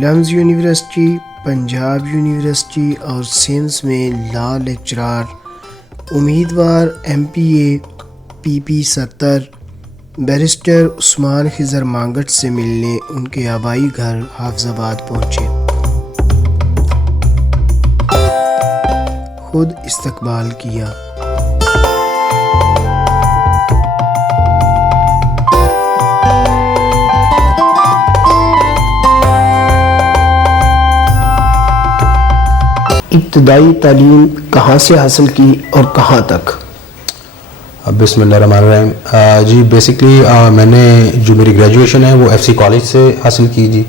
LUMS university, Punjab university اور SIMs میں لا lecturer, امیدوار MPA PP 70 بیرسٹر عثمان خضر مانگٹ سے ملنے ان کے آبائی گھر حافظ آباد پہنچے، خود استقبال کیا۔ ابتدائی تعلیم کہاں سے حاصل کی اور کہاں تک؟ بسم اللہ الرحمن الرحیم۔ جی بیسکلی میں نے جو میری گریجویشن ہے وہ FC کالج سے حاصل کی جی۔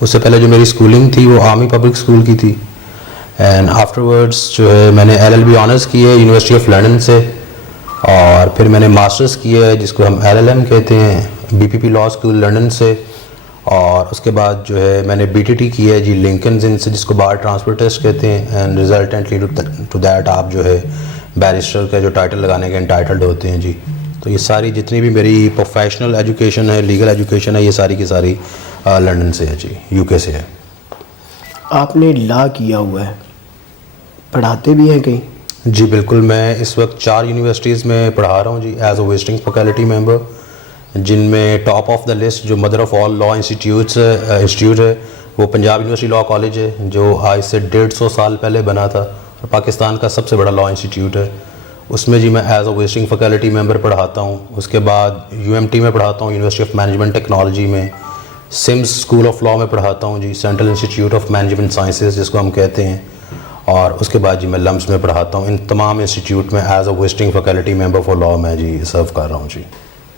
اس سے پہلے جو میری اسکولنگ تھی وہ آرمی پبلک اسکول کی تھی، اینڈ آفٹر ورڈس جو ہے میں نے LLB آنرس کی ہے یونیورسٹی آف لنڈن سے، اور پھر میں نے ماسٹرس کیا ہے جس کو ہم LLM کہتے ہیں BPP لاء اسکول لنڈن سے، اور اس کے بعد جو ہے میں نے BTT کی ہے جی لنکنز ان سے، جس کو بار ٹرانسفر ٹیسٹ کہتے ہیں، اینڈ ریزلٹنٹلی ٹو دیٹ آپ جو ہے بیرسٹر کا جو ٹائٹل لگانے کے انٹائٹلڈ ہوتے ہیں جی۔ تو یہ ساری جتنی بھی میری پروفیشنل ایجوکیشن ہے، لیگل ایجوکیشن ہے، یہ ساری کی ساری لنڈن سے ہے جی، UK سے ہے۔ آپ نے لا کیا ہوا ہے، پڑھاتے بھی ہیں کہیں؟ جی بالکل، میں اس وقت 4 یونیورسٹیز میں پڑھا رہا ہوں جی as a visiting faculty member, جن میں ٹاپ آف دا لسٹ جو mother of all law institute ہے وہ پنجاب یونیورسٹی لاء کالج ہے، جو آج سے 150 سال پہلے بنا تھا اور پاکستان کا سب سے بڑا لاء انسٹیٹیوٹ ہے۔ اس میں جی میں as a visiting faculty member پڑھاتا ہوں۔ اس کے بعد UMT میں پڑھاتا ہوں، یونیورسٹی آف مینجمنٹ ٹیکنالوجی میں، سمز اسکول آف لاء میں پڑھاتا ہوں جی، central institute of management sciences جس کو ہم کہتے ہیں، اور اس کے بعد جی میں لمز میں پڑھاتا ہوں۔ ان تمام انسٹیٹیوٹ میں as a visiting faculty member for law میں جی سرو کر رہا ہوں جی۔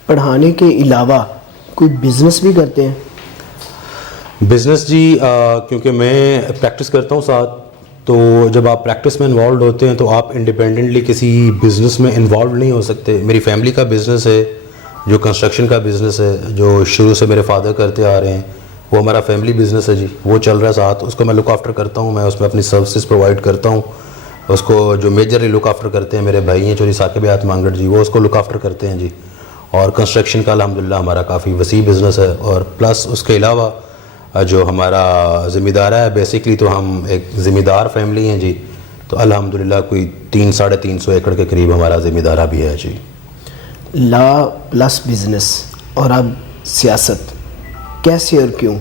پڑھانے کے علاوہ کوئی بزنس بھی کرتے ہیں؟ بزنس جی کیونکہ میں پریکٹس کرتا ہوں ساتھ، تو جب آپ پریکٹس میں انوالوڈ ہوتے ہیں تو آپ انڈیپینڈنٹلی کسی بزنس میں انوالو نہیں ہو سکتے۔ میری فیملی کا بزنس ہے جو کنسٹرکشن کا بزنس ہے، جو شروع سے میرے فادر کرتے آ رہے ہیں، وہ ہمارا فیملی بزنس ہے جی، وہ چل رہا ہے ساتھ، اس کو میں لک آفٹر کرتا ہوں، میں اس میں اپنی سروسز پرووائڈ کرتا ہوں۔ اس کو جو میجرلی لک آفٹر کرتے ہیں میرے بھائی ہیں چوری ثاقب حیات مانگٹ جی، وہ اس کو لک آفٹر کرتے ہیں جی، اور کنسٹرکشن کا الحمدللہ ہمارا کافی وسیع بزنس ہے۔ اور پلس اس کے علاوہ جو ہمارا ذمہ دارہ ہے، بیسکلی تو ہم ایک ذمہ دار فیملی ہیں جی، تو الحمدللہ کوئی 300-350 ایکڑ کے قریب ہمارا ذمہ دارہ بھی ہے جی۔ لا پلس بزنس اور اب سیاست، کیسے اور کیوں؟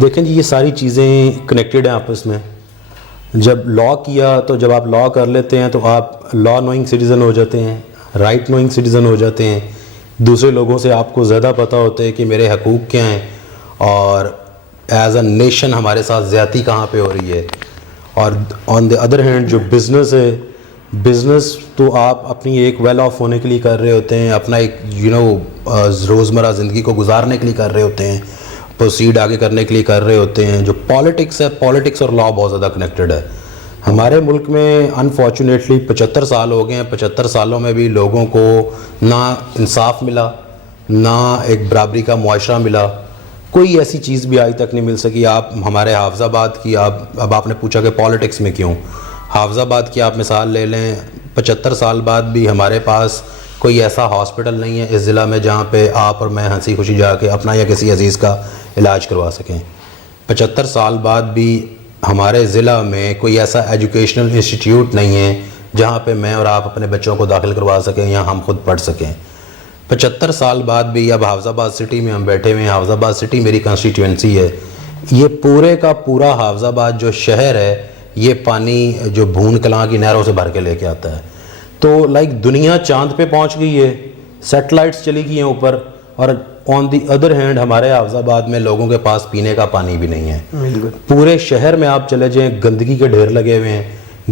دیکھیں جی یہ ساری چیزیں کنیکٹڈ ہیں آپس میں۔ جب لاء کیا تو جب آپ لاء کر لیتے ہیں تو آپ لاء نوئنگ سٹیزن ہو جاتے ہیں، رائٹ نوئنگ سٹیزن ہو جاتے ہیں، دوسرے لوگوں سے آپ کو زیادہ پتہ ہوتا ہے کہ میرے حقوق کیا ہیں، اور ایز اے نیشن ہمارے ساتھ زیادتی کہاں پہ ہو رہی ہے۔ اور آن دی ادر ہینڈ جو بزنس ہے، بزنس تو آپ اپنی ایک ویل آف ہونے کے لیے کر رہے ہوتے ہیں، اپنا ایک روزمرہ زندگی کو گزارنے کے لیے کر رہے ہوتے ہیں، پروسیڈ آگے کرنے کے لیے کر رہے ہوتے ہیں۔ جو پالیٹکس ہے، پالیٹکس اور لاء بہت زیادہ کنیکٹڈ ہے۔ ہمارے ملک میں انفارچونیٹلی 75 سال ہو گئے ہیں، 75 سالوں میں بھی لوگوں کو نہ انصاف ملا، نہ ایک برابری کا معاشرہ ملا، کوئی ایسی چیز بھی آج تک نہیں مل سکی۔ آپ ہمارے حافظ آباد کی اب آپ نے پوچھا کہ پالیٹکس میں کیوں، حافظ آباد کی آپ مثال لے لیں، 75 سال بعد بھی ہمارے پاس کوئی ایسا ہاسپٹل نہیں ہے اس ضلع میں جہاں پہ آپ اور میں ہنسی خوشی جا کے اپنا یا کسی عزیز کا علاج کروا سکیں۔ 75 سال بعد بھی ہمارے ضلع میں کوئی ایسا ایجوکیشنل انسٹیٹیوٹ نہیں ہے جہاں پہ میں اور آپ اپنے بچوں کو داخل کروا سکیں یا ہم خود پڑھ سکیں۔ 75 سال بعد بھی اب حافظ آباد سٹی میں ہم بیٹھے ہوئے ہیں، حافظ آباد سٹی میری کنسٹیٹوئنسی ہے، یہ پورے کا پورا حافظ آباد جو شہر ہے یہ پانی جو بھون کلاں کی نہروں سے بھر کے لے کے آتا ہے۔ تو دنیا چاند پہ پہنچ گئی ہے، سیٹلائٹس چلی گئی ہیں اوپر، اور آن دی ادر ہینڈ ہمارے حافظ آباد میں لوگوں کے پاس پینے کا پانی بھی نہیں ہے۔ پورے شہر میں آپ چلے جائیں، گندگی کے ڈھیر لگے ہوئے ہیں،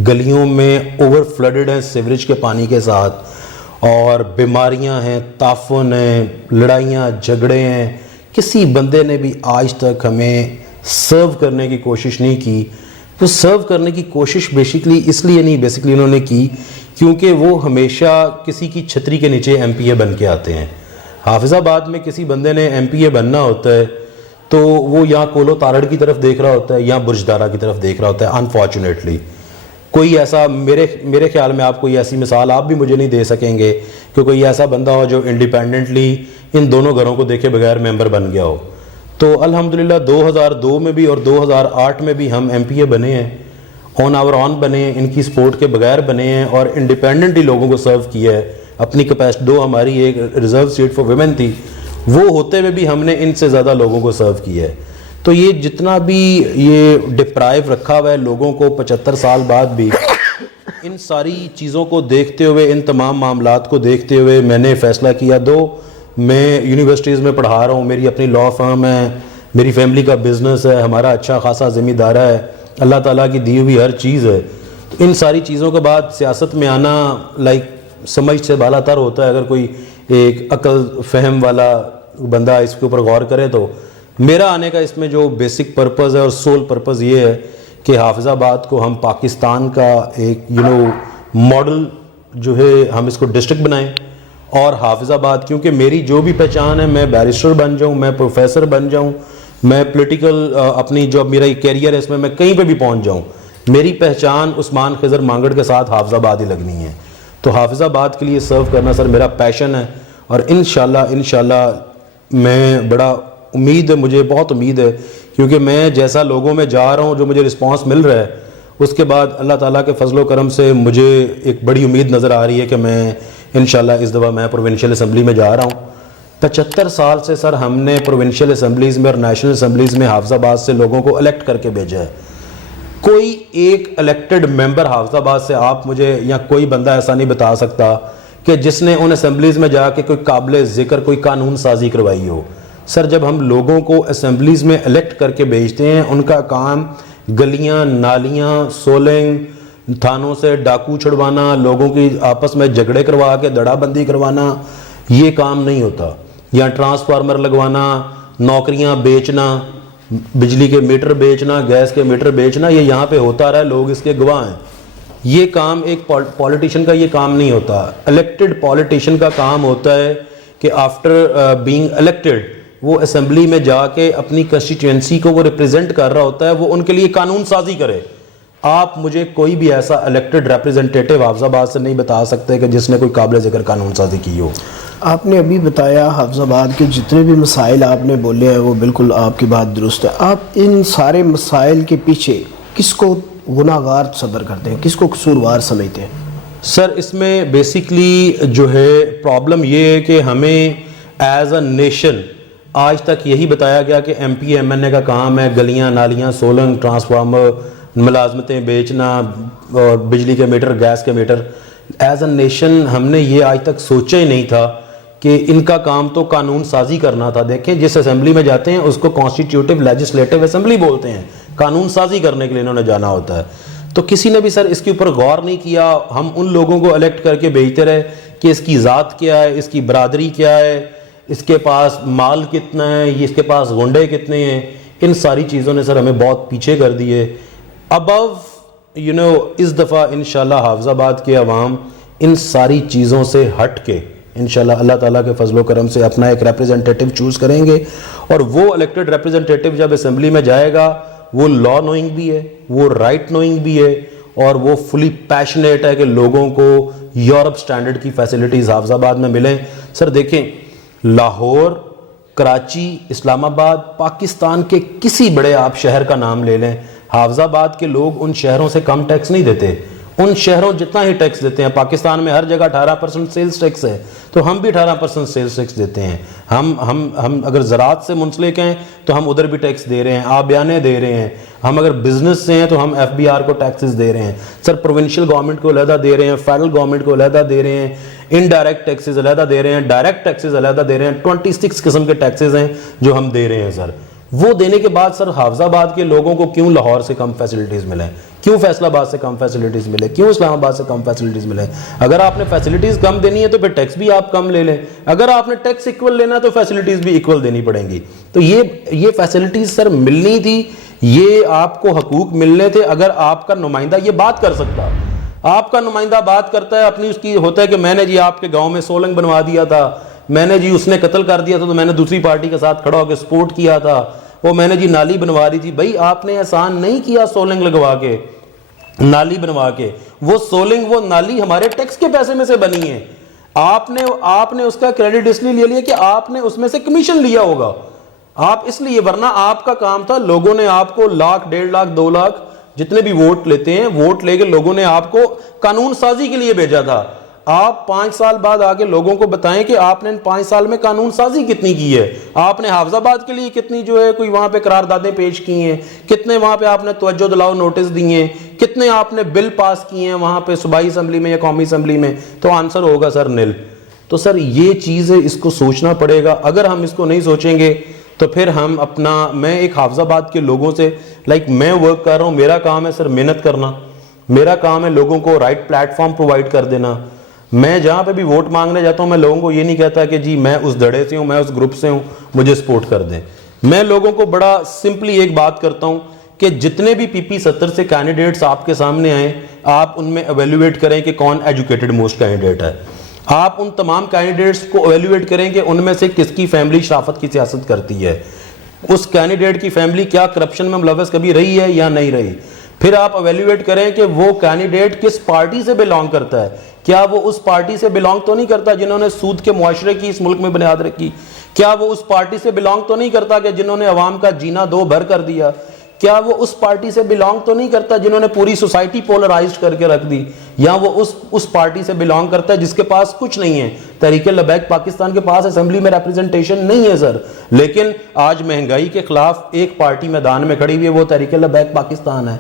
گلیوں میں اوور فلڈڈ ہیں سیوریج کے پانی کے ساتھ، اور بیماریاں ہیں، تعفن ہیں، لڑائیاں جھگڑے ہیں۔ کسی بندے نے بھی آج تک ہمیں سرو کرنے کی کوشش نہیں کی۔ وہ سرو کرنے کی کوشش بیسکلی اس لیے نہیں بیسکلی انہوں نے کی کیونکہ وہ ہمیشہ کسی کی چھتری کے نیچے MPA بن کے آتے ہیں۔ حافظ آباد میں کسی بندے نے MPA بننا ہوتا ہے تو وہ یا کولو تارڑ کی طرف دیکھ رہا ہوتا ہے یا برج دارا کی طرف دیکھ رہا ہوتا ہے۔ انفارچونیٹلی کوئی ایسا میرے خیال میں آپ کوئی ایسی مثال آپ بھی مجھے نہیں دے سکیں گے کہ کوئی ایسا بندہ ہو جو انڈیپینڈنٹلی ان دونوں گھروں کو دیکھے بغیر ممبر بن گیا ہو۔ تو الحمدللہ 2002 میں بھی اور 2008 میں بھی ہم MP بنے ہیں, آن آور آن بنے ہیں, ان کی سپورٹ کے بغیر بنے ہیں, اور انڈیپینڈنٹلی لوگوں کو سرو کیا ہے اپنی کیپیسٹی. 2 ہماری ایک ریزرو سیٹ فار ویمن تھی, وہ ہوتے ہوئے بھی ہم نے ان سے زیادہ لوگوں کو سرو کیا ہے. تو یہ جتنا بھی یہ ڈپرائیو رکھا ہوا ہے لوگوں کو 75 سال بعد بھی, ان ساری چیزوں کو دیکھتے ہوئے, ان تمام معاملات کو دیکھتے ہوئے میں نے فیصلہ کیا. میں یونیورسٹیز میں پڑھا رہا ہوں, میری اپنی لا فرم ہے, میری فیملی کا بزنس ہے, ہمارا اچھا خاصا زمیندارہ ہے, اللہ تعالیٰ کی دی ہوئی ہر چیز ہے. تو ان ساری چیزوں کے بعد سیاست میں آنا سمجھ سے بالا تر ہوتا ہے. اگر کوئی ایک عقل فہم والا بندہ اس کے اوپر غور کرے تو میرا آنے کا اس میں جو بیسک پرپز ہے اور سول پرپز یہ ہے کہ حافظ آباد کو ہم پاکستان کا ایک ماڈل جو ہے ہم اس کو ڈسٹرکٹ بنائیں. اور حافظ آباد کیونکہ میری جو بھی پہچان ہے, میں بیرسٹر بن جاؤں, میں پروفیسر بن جاؤں, میں پولیٹیکل اپنی جو میرا کیریئر ہے اس میں کہیں پہ بھی پہنچ جاؤں, میری پہچان عثمان خضر مانگڑ کے ساتھ حافظ آباد ہی لگنی ہے. تو حافظ آباد کے لیے سرو کرنا سر میرا پیشن ہے, اور انشاءاللہ میں بڑا امید ہے, مجھے بہت امید ہے, کیونکہ میں جیسا لوگوں میں جا رہا ہوں, جو مجھے رسپانس مل رہا ہے, اس کے بعد اللہ تعالیٰ کے فضل و کرم سے مجھے ایک بڑی امید نظر آ رہی ہے کہ میں انشاءاللہ اس دفعہ میں پروونشل اسمبلی میں جا رہا ہوں. 75 سال سے سر ہم نے پروونشل اسمبلیز میں اور نیشنل اسمبلیز میں حافظ آباد سے لوگوں کو الیکٹ کر کے بھیجا ہے. کوئی ایک الیکٹڈ ممبر حافظ آباد سے آپ مجھے یا کوئی بندہ ایسا نہیں بتا سکتا کہ جس نے ان اسمبلیز میں جا کے کوئی قابل ذکر کوئی قانون سازی کروائی ہو. سر جب ہم لوگوں کو اسمبلیز میں الیکٹ کر کے بھیجتے ہیں, ان کا کام گلیاں نالیاں سولنگ, تھانوں سے ڈاکو چھڑوانا, لوگوں کی آپس میں جھگڑے کروا کے دڑا بندی کروانا, یہ کام نہیں ہوتا. یا ٹرانسفارمر لگوانا, نوکریاں بیچنا, بجلی کے میٹر بیچنا, گیس کے میٹر بیچنا, یہ یہاں پہ ہوتا رہا ہے, لوگ اس کے گواہ ہیں. یہ کام ایک پولیٹیشین کا یہ کام نہیں ہوتا. الیکٹڈ پولیٹیشین کا کام ہوتا ہے کہ آفٹر بینگ الیکٹڈ وہ اسمبلی میں جا کے اپنی کنسٹیٹوئنسی کو وہ ریپرزینٹ کر رہا ہوتا ہے, وہ ان کے لیے قانون سازی کرے. آپ مجھے کوئی بھی ایسا الیکٹڈ ریپرزنٹیٹیو حافظ آباد سے نہیں بتا سکتے کہ جس نے کوئی قابل ذکر قانون سازی کی ہو. آپ نے ابھی بتایا حافظ آباد کے جتنے بھی مسائل آپ نے بولے ہیں وہ بالکل آپ کی بات درست ہے. آپ ان سارے مسائل کے پیچھے کس کو گناہ گار صدر کرتے ہیں, کس کو قصوروار سمجھتے ہیں؟ سر اس میں بیسکلی جو ہے پرابلم یہ ہے کہ ہمیں ایز اے نیشن آج تک یہی بتایا گیا کہ MP MNA کا کام ہے گلیاں نالیاں سولنگ ٹرانسفارمر ملازمتیں بیچنا اور بجلی کے میٹر گیس کے میٹر. ایز اے نیشن ہم نے یہ آج تک سوچا ہی نہیں تھا کہ ان کا کام تو قانون سازی کرنا تھا. دیکھیں جس اسمبلی میں جاتے ہیں اس کو کانسٹیٹیوٹیو لیجسلیٹو اسمبلی بولتے ہیں, قانون سازی کرنے کے لیے انہوں نے جانا ہوتا ہے. تو کسی نے بھی سر اس کے اوپر غور نہیں کیا. ہم ان لوگوں کو الیکٹ کر کے بھیجتے رہے کہ اس کی ذات کیا ہے, اس کی برادری کیا ہے, اس کے پاس مال کتنا ہے, اس کے پاس گنڈے کتنے ہیں. ان ساری چیزوں نے سر ہمیں بہت پیچھے کر دیے. ابو اس دفعہ انشاءاللہ حافظ آباد کے عوام ان ساری چیزوں سے ہٹ کے انشاءاللہ اللہ تعالیٰ کے فضل و کرم سے اپنا ایک ریپرزنٹیٹیو چوز کریں گے. اور وہ الیکٹڈ ریپرزنٹیٹیو جب اسمبلی میں جائے گا وہ لا نوئنگ بھی ہے, وہ رائٹ نوئنگ بھی ہے, اور وہ فلی پیشنیٹ ہے کہ لوگوں کو یورپ سٹینڈرڈ کی فیسلٹیز حافظ آباد میں ملیں. سر دیکھیں لاہور, کراچی, اسلام آباد, پاکستان کے کسی بڑے آپ شہر کا نام لے لیں, حافظ آباد کے لوگ ان شہروں سے کم ٹیکس نہیں دیتے. ان شہروں جتنا ہی ٹیکس دیتے ہیں. پاکستان میں ہر جگہ 18% سیلز ٹیکس ہے, تو ہم بھی 18% سیلز ٹیکس دیتے ہیں. ہم اگر زراعت سے منسلک ہیں تو ہم ادھر بھی ٹیکس دے رہے ہیں, آبیانے دے رہے ہیں. ہم اگر بزنس سے ہیں تو ہم FBR کو ٹیکسز دے رہے ہیں. سر پروونشل گورنمنٹ کو علیحدہ دے رہے ہیں, فیڈرل گورنمنٹ کو علیحدہ دے رہے ہیں, انڈائریکٹ ٹیکسز علیحدہ دے رہے ہیں, ڈائریکٹ ٹیکسز علیحدہ دے رہے ہیں. 26 قسم کے ٹیکسز ہیں جو ہم دے رہے ہیں. سر وہ دینے کے بعد سر حافظ آباد کے لوگوں کو کیوں لاہور سے کم فیسلٹیز ملیں, کیوں فیصل آباد سے کم فیسلٹیز ملے, کیوں اسلام آباد سے کم فیسلٹیز ملے؟ اگر آپ نے فیسلٹیز کم دینی ہے تو پھر ٹیکس بھی آپ کم لے لیں. اگر آپ نے ٹیکس ایکول لینا ہے تو فیسلٹیز بھی ایکول دینی پڑیں گی. تو یہ فیسلٹیز سر ملنی تھی, یہ آپ کو حقوق ملنے تھے. اگر آپ کا نمائندہ یہ بات کر سکتا, آپ کا نمائندہ بات کرتا ہے اپنی, اس کی ہوتا ہے کہ میں نے جی آپ کے گاؤں میں سولنگ بنوا دیا تھا, میں نے جی اس نے قتل کر دیا تھا تو میں نے دوسری پارٹی کے ساتھ کھڑا ہو کے سپورٹ کیا تھا, وہ میں نے جی نالی بنوا دی تھی. بھائی آپ نے احسان نہیں کیا سولنگ لگوا کے, نالی بنوا کے. وہ سولنگ وہ نالی ہمارے ٹیکس کے پیسے میں سے بنی ہے. آپ نے اس کا کریڈٹ اس لیے لے لیا کہ آپ نے اس میں سے کمیشن لیا ہوگا. آپ اس لیے، ورنہ آپ کا کام تھا، لوگوں نے آپ کو 1,00,000 1,50,000 2,00,000 جتنے بھی ووٹ لیتے ہیں، ووٹ لے کے لوگوں نے آپ کو قانون سازی کے لیے بھیجا تھا. آپ 5 سال بعد آ کے لوگوں کو بتائیں کہ آپ نے ان 5 سال میں قانون سازی کتنی کی ہے. آپ نے حافظ آباد کے لیے کتنی جو ہے کوئی وہاں پہ قراردادیں پیش کی ہیں، کتنے وہاں پہ آپ نے توجہ دلاؤ نوٹس دیے ہیں، کتنے آپ نے بل پاس کیے ہیں وہاں پہ صوبائی اسمبلی میں یا قومی اسمبلی میں. تو آنسر ہوگا سر نل. تو سر یہ چیز ہے، اس کو سوچنا پڑے گا. اگر ہم اس کو نہیں سوچیں گے تو پھر ہم اپنا، میں ایک حافظ آباد کے لوگوں سے میں ورک کر رہا ہوں، میرا کام ہے سر محنت کرنا، میرا کام ہے لوگوں کو رائٹ پلیٹ فارم پرووائڈ کر دینا. میں جہاں پہ بھی ووٹ مانگنے جاتا ہوں، میں لوگوں کو یہ نہیں کہتا کہ جی میں اس دھڑے سے ہوں، میں اس گروپ سے ہوں، مجھے سپورٹ کر دیں. میں لوگوں کو بڑا سمپلی ایک بات کرتا ہوں کہ جتنے بھی PP 70 سے کینڈیڈیٹس آپ کے سامنے آئیں، آپ ان میں ایویلویٹ کریں کہ کون ایجوکیٹڈ موسٹ کینڈیڈیٹ ہے. آپ ان تمام کینڈیڈیٹس کو ایویلویٹ کریں کہ ان میں سے کس کی فیملی شرافت کی سیاست کرتی ہے، اس کینڈیڈیٹ کی فیملی کیا کرپشن میں ملوث کبھی رہی ہے یا نہیں رہی. پھر آپ ایویلویٹ کریں کہ وہ کینڈیڈیٹ کس پارٹی سے بلانگ کرتا ہے. کیا وہ اس پارٹی سے بلانگ تو نہیں کرتا جنہوں نے سود کے معاشرے کی اس ملک میں بنیاد رکھی؟ کیا وہ اس پارٹی سے بلانگ تو نہیں کرتا کہ جنہوں نے عوام کا جینا دو بھر کر دیا؟ کیا وہ اس پارٹی سے بلانگ تو نہیں کرتا جنہوں نے پوری سوسائٹی پولرائزڈ کر کے رکھ دی؟ یا وہ اس پارٹی سے بلانگ کرتا ہے جس کے پاس کچھ نہیں ہے؟ تحریک لبیک پاکستان کے پاس اسمبلی میں ریپرزنٹیشن نہیں ہے سر، لیکن آج مہنگائی کے خلاف ایک پارٹی میدان میں کھڑی ہوئی ہے، وہ تحریک لبیک پاکستان ہے.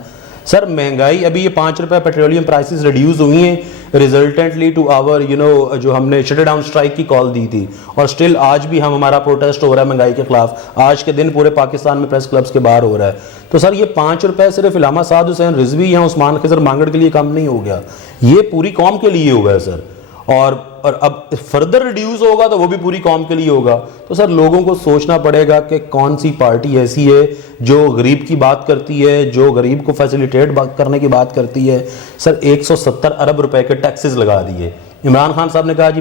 سر مہنگائی ابھی یہ 5 روپے پیٹرولیم پرائسز ریڈیوز ہوئی ہیں ریزلٹنٹلی ٹو آور جو ہم نے شٹ ڈاؤن اسٹرائک کی کال دی تھی، اور سٹل آج بھی ہمارا پروٹیسٹ ہو رہا ہے مہنگائی کے خلاف. آج کے دن پورے پاکستان میں پریس کلبز کے باہر ہو رہا ہے. تو سر یہ 5 روپے صرف علامہ سعد حسین رضوی یا عثمان خضر مانگڑ کے لیے کم نہیں ہو گیا، یہ پوری قوم کے لیے ہوا ہے سر. اور اب فردر ریڈیوز ہوگا تو وہ بھی پوری قوم کے لیے ہوگا. تو سر لوگوں کو سوچنا پڑے گا کہ کون سی پارٹی ایسی ہے جو غریب کی بات کرتی ہے، جو غریب کو فیسیلیٹیٹ کرنے کی بات کرتی ہے. سر 170 ارب روپے کے ٹیکسز لگا دیے. عمران خان صاحب نے کہا جی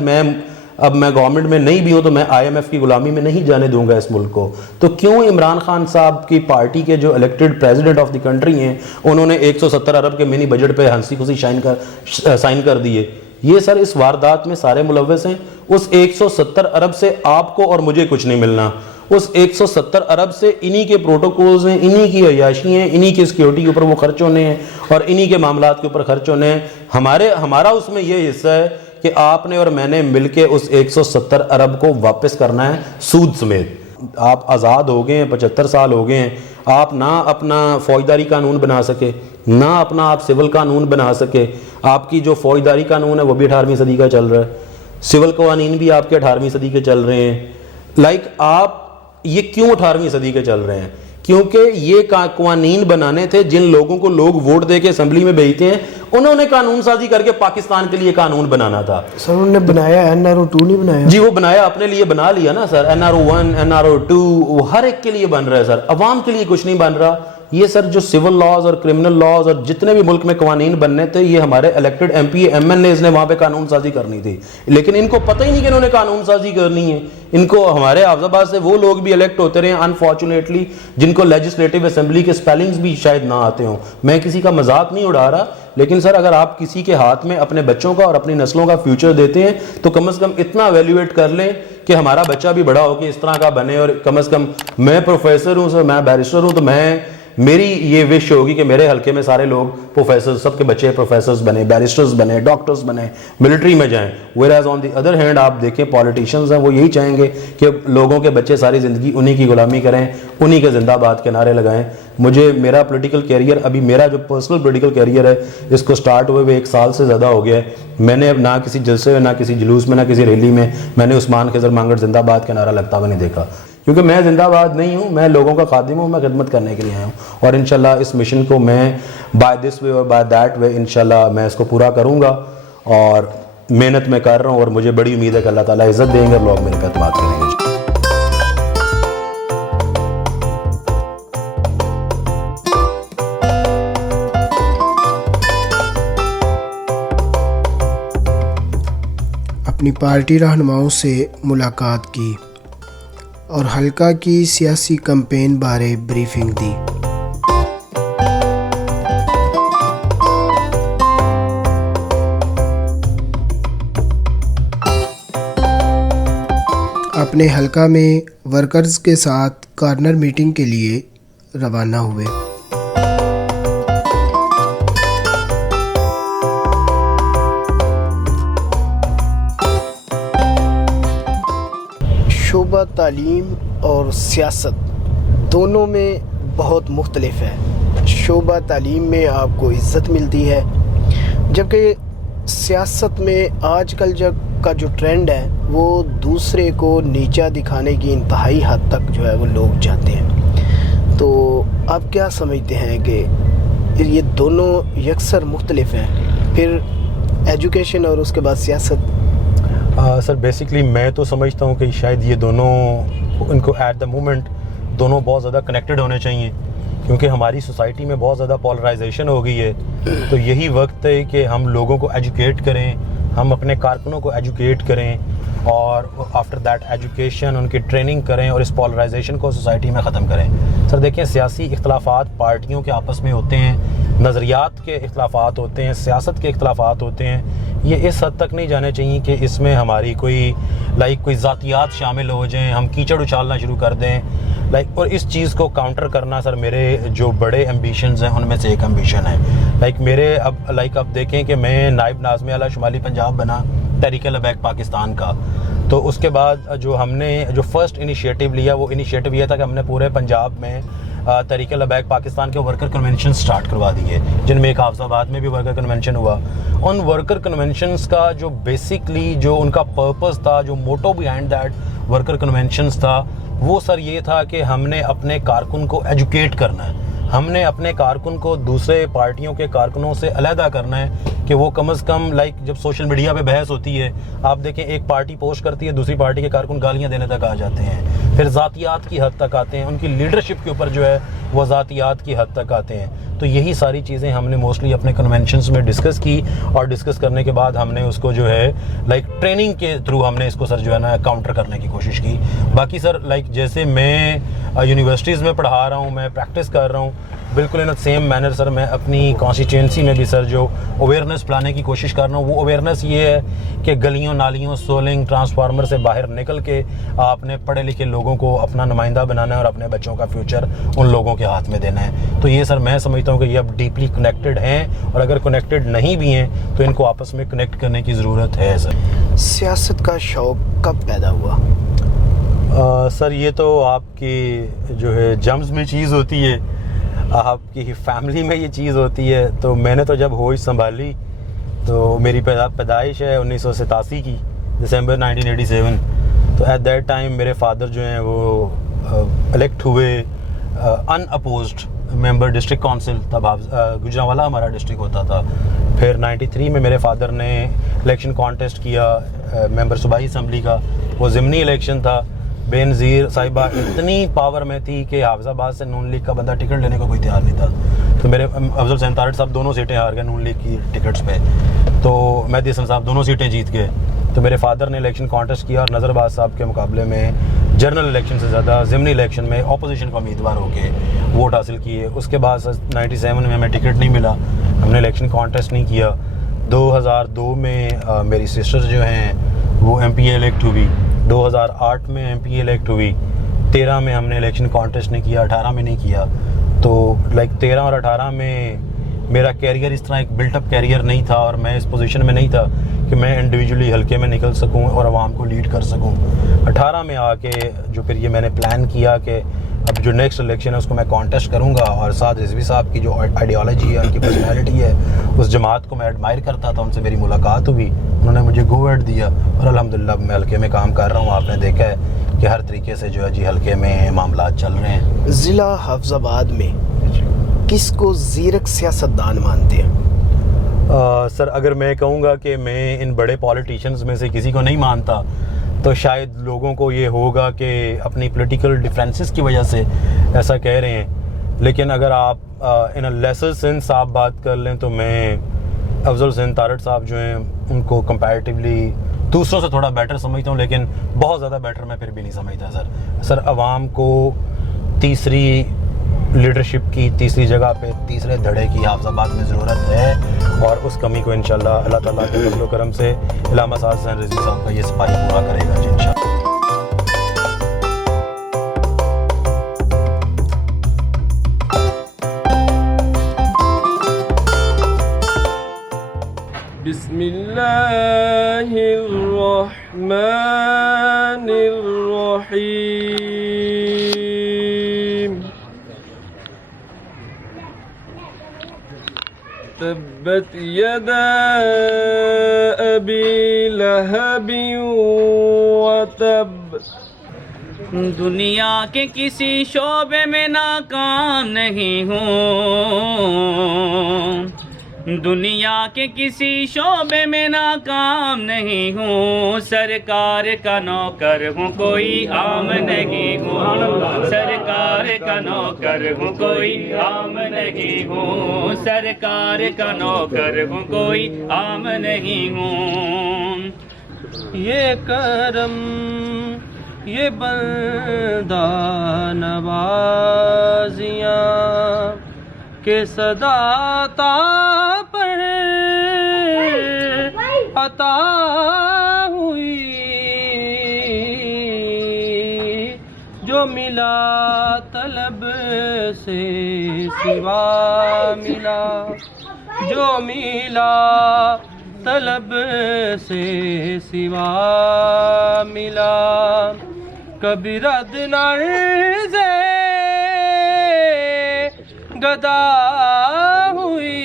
اب میں گورنمنٹ میں نہیں بھی ہوں تو میں IMF کی غلامی میں نہیں جانے دوں گا اس ملک کو. تو کیوں عمران خان صاحب کی پارٹی کے جو elected president of the country ہیں انہوں نے 170 ارب کے منی بجٹ پہ ہنسی خوشی سائن کر دیے؟ یہ سر اس واردات میں سارے ملوث ہیں. اس 170 ارب سے آپ کو اور مجھے کچھ نہیں ملنا. اس 170 ارب سے انہی کے پروٹوکولز ہیں، انہی کی عیاشی ہیں، انہی کی سیکیورٹی کے اوپر وہ خرچ ہونے ہیں اور انہی کے معاملات کے اوپر خرچ ہونے ہیں. ہمارا اس میں یہ حصہ ہے کہ آپ نے اور میں نے مل کے اس 170 ارب کو واپس کرنا ہے سود سمیت. آپ آزاد ہو گئے ہیں، 75 سال ہو گئے ہیں، آپ نہ اپنا فوجداری قانون بنا سکے، نہ اپنا آپ سول قانون بنا سکے. آپ کی جو فوجداری قانون ہے وہ بھی 18ویں صدی کا چل رہا ہے، سول قوانین بھی آپ کے 18ویں صدی کے چل رہے ہیں. آپ یہ کیوں 18ویں صدی کے چل رہے ہیں؟ کیونکہ یہ قوانین بنانے تھے جن لوگوں کو لوگ ووٹ دے کے اسمبلی میں بھیجتے ہیں، انہوں نے قانون سازی کر کے پاکستان کے لیے قانون بنانا تھا. سر انہوں نے بنایا NRO 2 نہیں بنایا؟ جی وہ بنایا، اپنے لیے بنا لیا نا سر. NRO 1 NRO 2 وہ ہر ایک کے لیے بن رہا ہے سر، عوام کے لیے کچھ نہیں بن رہا. یہ سر جو سول لاز اور کرمنل لاز اور جتنے بھی ملک میں قوانین بننے تھے، یہ ہمارے الیکٹڈ MP MNAs نے وہاں پہ قانون سازی کرنی تھی، لیکن ان کو پتہ ہی نہیں کہ انہوں نے قانون سازی کرنی ہے. ان کو ہمارے حافظ آباد سے وہ لوگ بھی الیکٹ ہوتے رہے انفارچونیٹلی جن کو لیجسلیٹو اسمبلی کے سپیلنگز بھی شاید نہ آتے ہوں. میں کسی کا مذاق نہیں اڑا رہا، لیکن سر اگر آپ کسی کے ہاتھ میں اپنے بچوں کا اور اپنی نسلوں کا فیوچر دیتے ہیں تو کم از کم اتنا ایویلویٹ کر لیں کہ ہمارا بچہ بھی بڑا ہو کے اس طرح کا بنے. اور کم از کم میں پروفیسر ہوں سر، میں بیرسٹر ہوں، تو میری یہ وش ہوگی کہ میرے حلقے میں سارے لوگ پروفیسر، سب کے بچے پروفیسرز بنے، بیرسٹرز بنے، ڈاکٹرز بنے، ملٹری میں جائیں. whereas on the other hand آپ دیکھیں پولیٹیشنز ہیں وہ یہی چاہیں گے کہ لوگوں کے بچے ساری زندگی انہی کی غلامی کریں، انہی کے زندہ باد کے نعرے لگائیں. میرا پولیٹیکل کیریئر، ابھی میرا جو پرسنل پولیٹیکل کیریئر ہے اس کو سٹارٹ ہوئے 1 سال سے زیادہ ہو گیا ہے. میں نے اب نہ کسی جلسے میں، نہ کسی جلوس میں، نہ کسی ریلی میں نے عثمان خضر مانگڑ زندہ باد کا نعرہ لگتا ہوا نہیں دیکھا، کیونکہ میں زندہ باد نہیں ہوں، میں لوگوں کا خادم ہوں، میں خدمت کرنے کے لیے آیا ہوں. اور انشاءاللہ اس مشن کو میں بائی دس وے اور بائی دیٹ وے انشاءاللہ میں اس کو پورا کروں گا، اور محنت میں کر رہا ہوں، اور مجھے بڑی امید ہے کہ اللہ تعالیٰ عزت دیں گے اور لوگ میرے پہ اعتماد کریں گے. اپنی پارٹی رہنماؤں سے ملاقات کی اور حلقہ کی سیاسی کمپین بارے بریفنگ دی. اپنے حلقہ میں ورکرز کے ساتھ کارنر میٹنگ کے لیے روانہ ہوئے۔ شعبہ تعلیم اور سیاست دونوں میں بہت مختلف ہے۔ شعبہ تعلیم میں آپ کو عزت ملتی ہے، جبکہ سیاست میں آج کل کا جو ٹرینڈ ہے وہ دوسرے کو نیچا دکھانے کی انتہائی حد تک جو ہے وہ لوگ جاتے ہیں۔ تو آپ کیا سمجھتے ہیں کہ یہ دونوں یکسر مختلف ہیں، پھر ایجوکیشن اور اس کے بعد سیاست؟ سر بیسکلی میں تو سمجھتا ہوں کہ شاید یہ دونوں ان کو ایٹ دا مومنٹ دونوں بہت زیادہ کنیکٹڈ ہونے چاہیے، کیونکہ ہماری سوسائٹی میں بہت زیادہ پولرائزیشن ہو گئی ہے۔ تو یہی وقت ہے کہ ہم لوگوں کو ایجوکیٹ کریں، ہم اپنے کارکنوں کو ایجوکیٹ کریں، اور آفٹر دیٹ ایجوکیشن ان کی ٹریننگ کریں اور اس پولرائزیشن کو سوسائٹی میں ختم کریں۔ سر دیکھیں، سیاسی اختلافات پارٹیوں کے آپس میں ہوتے ہیں، نظریات کے اختلافات ہوتے ہیں، سیاست کے اختلافات ہوتے ہیں، یہ اس حد تک نہیں جانے چاہیے کہ اس میں ہماری کوئی ذاتیات شامل ہو جائیں، ہم کیچڑ اچھالنا شروع کر دیں اور اس چیز کو کاؤنٹر کرنا سر میرے جو بڑے ایمبیشنز ہیں ان میں سے ایک ایمبیشن ہے۔ میرے اب دیکھیں کہ میں نائب ناظم اعلیٰ شمالی پنجاب بنا تحریک لبیک پاکستان کا، تو اس کے بعد ہم نے جو فرسٹ انیشیٹو لیا وہ انیشیٹو یہ تھا کہ ہم نے پورے پنجاب میں تحریک لبیک پاکستان کے ورکر کنونشن سٹارٹ کروا دیے، جن میں ایک حافظ آباد میں بھی ورکر کنونشن ہوا۔ ان ورکر کنونشنز کا جو بیسکلی جو ان کا پرپس تھا، جو motto behind that worker conventions تھا، وہ سر یہ تھا کہ ہم نے اپنے کارکن کو ایجوکیٹ کرنا ہے، ہم نے اپنے کارکن کو دوسرے پارٹیوں کے کارکنوں سے علیحدہ کرنا ہے کہ وہ کم از کم جب سوشل میڈیا پہ بحث ہوتی ہے، آپ دیکھیں ایک پارٹی پوسٹ کرتی ہے، دوسری پارٹی کے کارکن گالیاں دینے تک آ جاتے ہیں، پھر ذاتیات کی حد تک آتے ہیں، ان کی لیڈرشپ کے اوپر جو ہے وہ ذاتیات کی حد تک آتے ہیں۔ تو یہی ساری چیزیں ہم نے موسٹلی اپنے کنونشنز میں ڈسکس کی، اور ڈسکس کرنے کے بعد ہم نے اس کو جو ہے ٹریننگ کے تھرو ہم نے اس کو سر جو ہے نا کاؤنٹر کرنے کی کوشش کی۔ باقی سر جیسے میں یونیورسٹیز میں پڑھا رہا ہوں، میں پریکٹس کر رہا ہوں، بالکل ان سیم مینر سر میں اپنی کانسٹیچوئنسی میں بھی سر جو اویئرنیس پلانے کی کوشش کر رہا ہوں، وہ اویئرنیس یہ ہے کہ گلیوں نالیوں سولنگ ٹرانسفارمر سے باہر نکل کے آپ نے پڑھے لکھے لوگوں کو اپنا نمائندہ بنانا ہے اور اپنے بچوں کا فیوچر ان لوگوں کے ہاتھ میں دینا ہے۔ تو یہ سر میں سمجھتا ہوں کہ یہ اب ڈیپلی کنیکٹڈ ہیں، اور اگر کنیکٹڈ نہیں بھی ہیں تو ان کو آپس میں کنیکٹ کرنے کی ضرورت ہے۔ سر سیاست کا شوق کب پیدا ہوا؟ سر یہ تو آپ کی جو ہے جمز میں چیز ہوتی ہے، آپ کی فیملی میں یہ چیز ہوتی ہے۔ تو میں نے تو جب ہوش سنبھالی تو میری پیدائش ہے 1987 کی، دسمبر 1987۔ تو ایٹ دیٹ ٹائم میرے فادر جو ہیں وہ الیکٹ ہوئے ان اپوزڈ ممبر ڈسٹرکٹ کونسل، تب گجرانوالہ ہمارا ڈسٹرکٹ ہوتا تھا۔ پھر 93 میں میرے فادر نے الیکشن کانٹیسٹ کیا ممبر صوبائی اسمبلی کا، وہ ضمنی الیکشن تھا۔ بے نظیر صاحبہ اتنی پاور میں تھی کہ حافظ آباد سے نون لیگ کا بندہ ٹکٹ لینے کو کوئی تیار نہیں تھا، تو میرے افضل حسین تارڑ صاحب دونوں سیٹیں ہار گئے نون لیگ کی ٹکٹس پہ، تو مہدی حسن صاحب دونوں سیٹیں جیت گئے۔ تو میرے فادر نے الیکشن کانٹیسٹ کیا اور نظر آباد صاحب کے مقابلے میں جنرل الیکشن سے زیادہ ضمنی الیکشن میں اپوزیشن کا امیدوار ہو کے ووٹ حاصل کیے۔ اس کے بعد 97 میں ہمیں ٹکٹ نہیں ملا، ہم نے الیکشن کانٹیسٹ نہیں کیا۔ 2002 میں میری سسٹر جو ہیں وہ MP الیکٹ ہوئی، 2008 میں MP الیکٹ ہوئی، 13 میں ہم نے الیکشن کانٹیسٹ نہیں کیا، 18 میں نہیں کیا۔ تو 13 اور 18 میں میرا کیریئر اس طرح ایک بلٹ اپ کیریئر نہیں تھا، اور میں اس پوزیشن میں نہیں تھا کہ میں انڈیویجولی حلقے میں نکل سکوں اور عوام کو لیڈ کر سکوں۔ 18 میں آ کے جو پھر یہ میں نے پلان کیا کہ اب جو نیکسٹ الیکشن ہے اس کو میں کانٹیسٹ کروں گا، اور ساتھ رضوی صاحب کی جو آئیڈیالوجی ہے، ان کی پرسنالٹی ہے، اس جماعت کو میں ایڈمائر کرتا تھا، ان سے میری ملاقات ہوئی، انہوں نے مجھے گو ایڈ دیا، اور الحمدللہ میں حلقے میں کام کر رہا ہوں۔ آپ نے دیکھا ہے کہ ہر طریقے سے جو ہے جی حلقے میں معاملات چل رہے ہیں۔ ضلع حافظ آباد میں کس کو زیرک سیاستدان مانتے ہیں؟ سر اگر میں کہوں گا کہ میں ان بڑے پولیٹیشنز میں سے کسی کو نہیں مانتا تو شاید لوگوں کو یہ ہوگا کہ اپنی پولیٹیکل ڈیفرنسز کی وجہ سے ایسا کہہ رہے ہیں، لیکن اگر آپ ان اے لیسر سینس آپ بات کر لیں تو میں افضل حسین تارڑ صاحب جو ہیں ان کو کمپیریٹیولی دوسروں سے تھوڑا بیٹر سمجھتا ہوں، لیکن بہت زیادہ بیٹر میں پھر بھی نہیں سمجھتا۔ سر عوام کو تیسری لیڈرشپ کی تیسری جگہ پہ تیسرے دھڑے کی حافظ آباد میں ضرورت ہے، اور اس کمی کو انشاءاللہ اللہ تعالیٰ کے فضل و کرم سے علامہ سعد حسین رضوی صاحب کا یہ سپاہی پورا کرے گا جی انشاءاللہ۔ بسم اللہ الرحمن الرحیم تبت یدا ابی لہب وتب. دنیا کے کسی شعبے میں ناکام نہیں ہوں، دنیا کے کسی شعبے میں ناکام نہیں ہوں، سرکار کا نوکر ہوں کوئی عام نہیں ہوں، سرکار کا نوکر ہوں کوئی عام نہیں ہوں، سرکار کا نوکر ہوں کوئی عام نہیں ہوں. یہ کرم یہ بندہ نوازیاں کہ صدا تا پر عطا ہوئی، جو ملا طلب سے سوا ملا، جو ملا طلب سے سوا ملا، کبھی رد نرزے گدا ہوئی.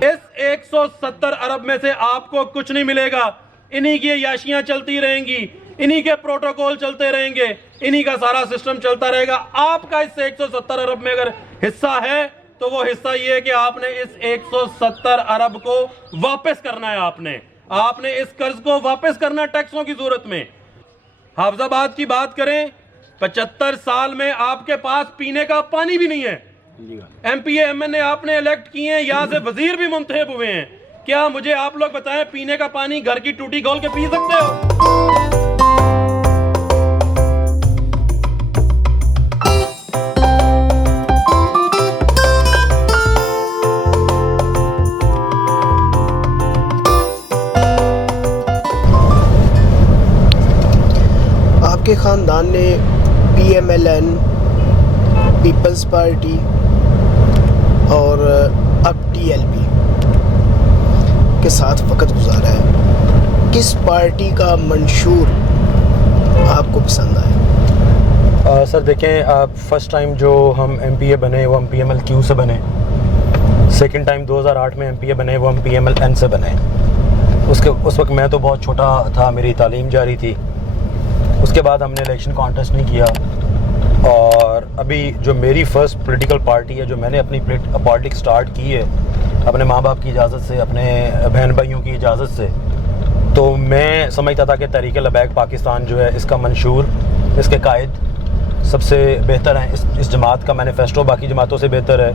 اس 170 ارب میں سے آپ کو کچھ نہیں ملے گا، انہی کی عیاشیاں چلتی رہیں گی، انہی کے پروٹوکول چلتے رہیں گے، انہی کا سارا سسٹم چلتا رہے گا. آپ کا اس 170 ارب میں اگر حصہ ہے تو وہ حصہ یہ ہے کہ آپ نے اس 170 ارب کو واپس کرنا ہے، آپ نے اس قرض کو واپس کرنا ٹیکسوں کی صورت میں. حافظ آباد کی بات کریں، 75 سال میں آپ کے پاس پینے کا پانی بھی نہیں ہے. M P A M N A آپ نے الیکٹ کیے ہیں، یہاں سے وزیر بھی منتخب ہوئے ہیں. کیا مجھے آپ لوگ بتائیں پینے کا پانی گھر کی ٹوٹی کھول کے پی سکتے ہو؟ آپ کے خاندان نے P M L N, Peoples Party اور اب ٹی ایل پی کے ساتھ وقت گزارا ہے. کس پارٹی کا منشور آپ کو پسند آیا؟ سر دیکھیں، فرسٹ ٹائم جو ہم ایم پی اے بنے وہ ہم پی ایم ایل کیو سے بنے. سیکنڈ ٹائم 2008 میں ایم پی اے بنے وہ ہم پی ایم ایل این سے بنے. اس وقت میں تو بہت چھوٹا تھا، میری تعلیم جاری تھی. اس کے بعد ہم نے الیکشن کانٹیسٹ نہیں کیا، اور ابھی جو میری فرسٹ پولیٹیکل پارٹی ہے، جو میں نے اپنی پالیٹکس سٹارٹ کی ہے اپنے ماں باپ کی اجازت سے، اپنے بہن بھائیوں کی اجازت سے، تو میں سمجھتا تھا کہ تحریک لبیک پاکستان جو ہے اس کا منشور، اس کے قائد سب سے بہتر ہیں. اس جماعت کا مینیفیسٹو باقی جماعتوں سے بہتر ہے،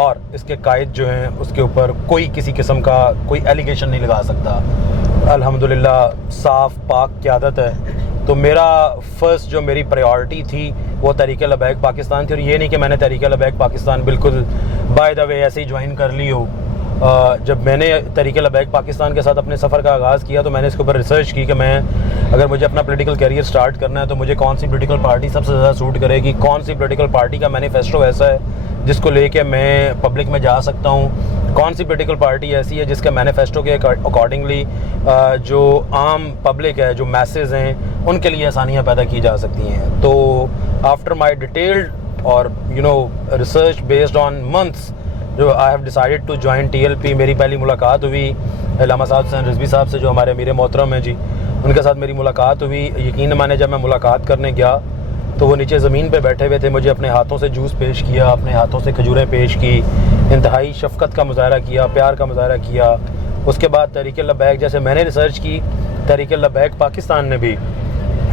اور اس کے قائد جو ہیں اس کے اوپر کوئی کسی قسم کا کوئی ایلیگیشن نہیں لگا سکتا. الحمدللہ صاف پاک قیادت ہے. تو میرا فرسٹ جو میری پریورٹی تھی وہ تحریک لبیک پاکستان تھی. اور یہ نہیں کہ میں نے تحریک لبیک پاکستان بالکل بائی دا وے ایسے ہی جوائن کر لی ہو. جب میں نے تحریک لبیک پاکستان کے ساتھ اپنے سفر کا آغاز کیا تو میں نے اس کے اوپر ریسرچ کی کہ میں اگر مجھے اپنا پولیٹیکل کیریئر سٹارٹ کرنا ہے تو مجھے کون سی پولیٹیکل پارٹی سب سے زیادہ سوٹ کرے گی، کون سی پولیٹیکل پارٹی کا مینیفیسٹو ایسا ہے جس کو لے کے میں پبلک میں جا سکتا ہوں، کون سی پولیٹیکل پارٹی ایسی ہے جس کے مینیفیسٹو کے اکارڈنگلی جو عام پبلک ہے، جو میسز ہیں، ان کے لیے آسانیاں پیدا کی جا سکتی ہیں. تو آفٹر مائی ڈیٹیلڈ اور ریسرچ بیسڈ آن منتھس جو I have decided to join T L P. میری پہلی ملاقات ہوئی علامہ صاحب حسین رضوی صاحب سے، جو ہمارے امیر محترم ہیں جی، ان کے ساتھ میری ملاقات ہوئی. یقین مانے جب میں ملاقات کرنے گیا تو وہ نیچے زمین پہ بیٹھے ہوئے تھے. مجھے اپنے ہاتھوں سے جوس پیش کیا، اپنے ہاتھوں سے کھجوریں پیش کی، انتہائی شفقت کا مظاہرہ کیا، پیار کا مظاہرہ کیا. اس کے بعد تحریک لبیک، جیسے میں نے ریسرچ کی، تحریک لبیک پاکستان نے بھی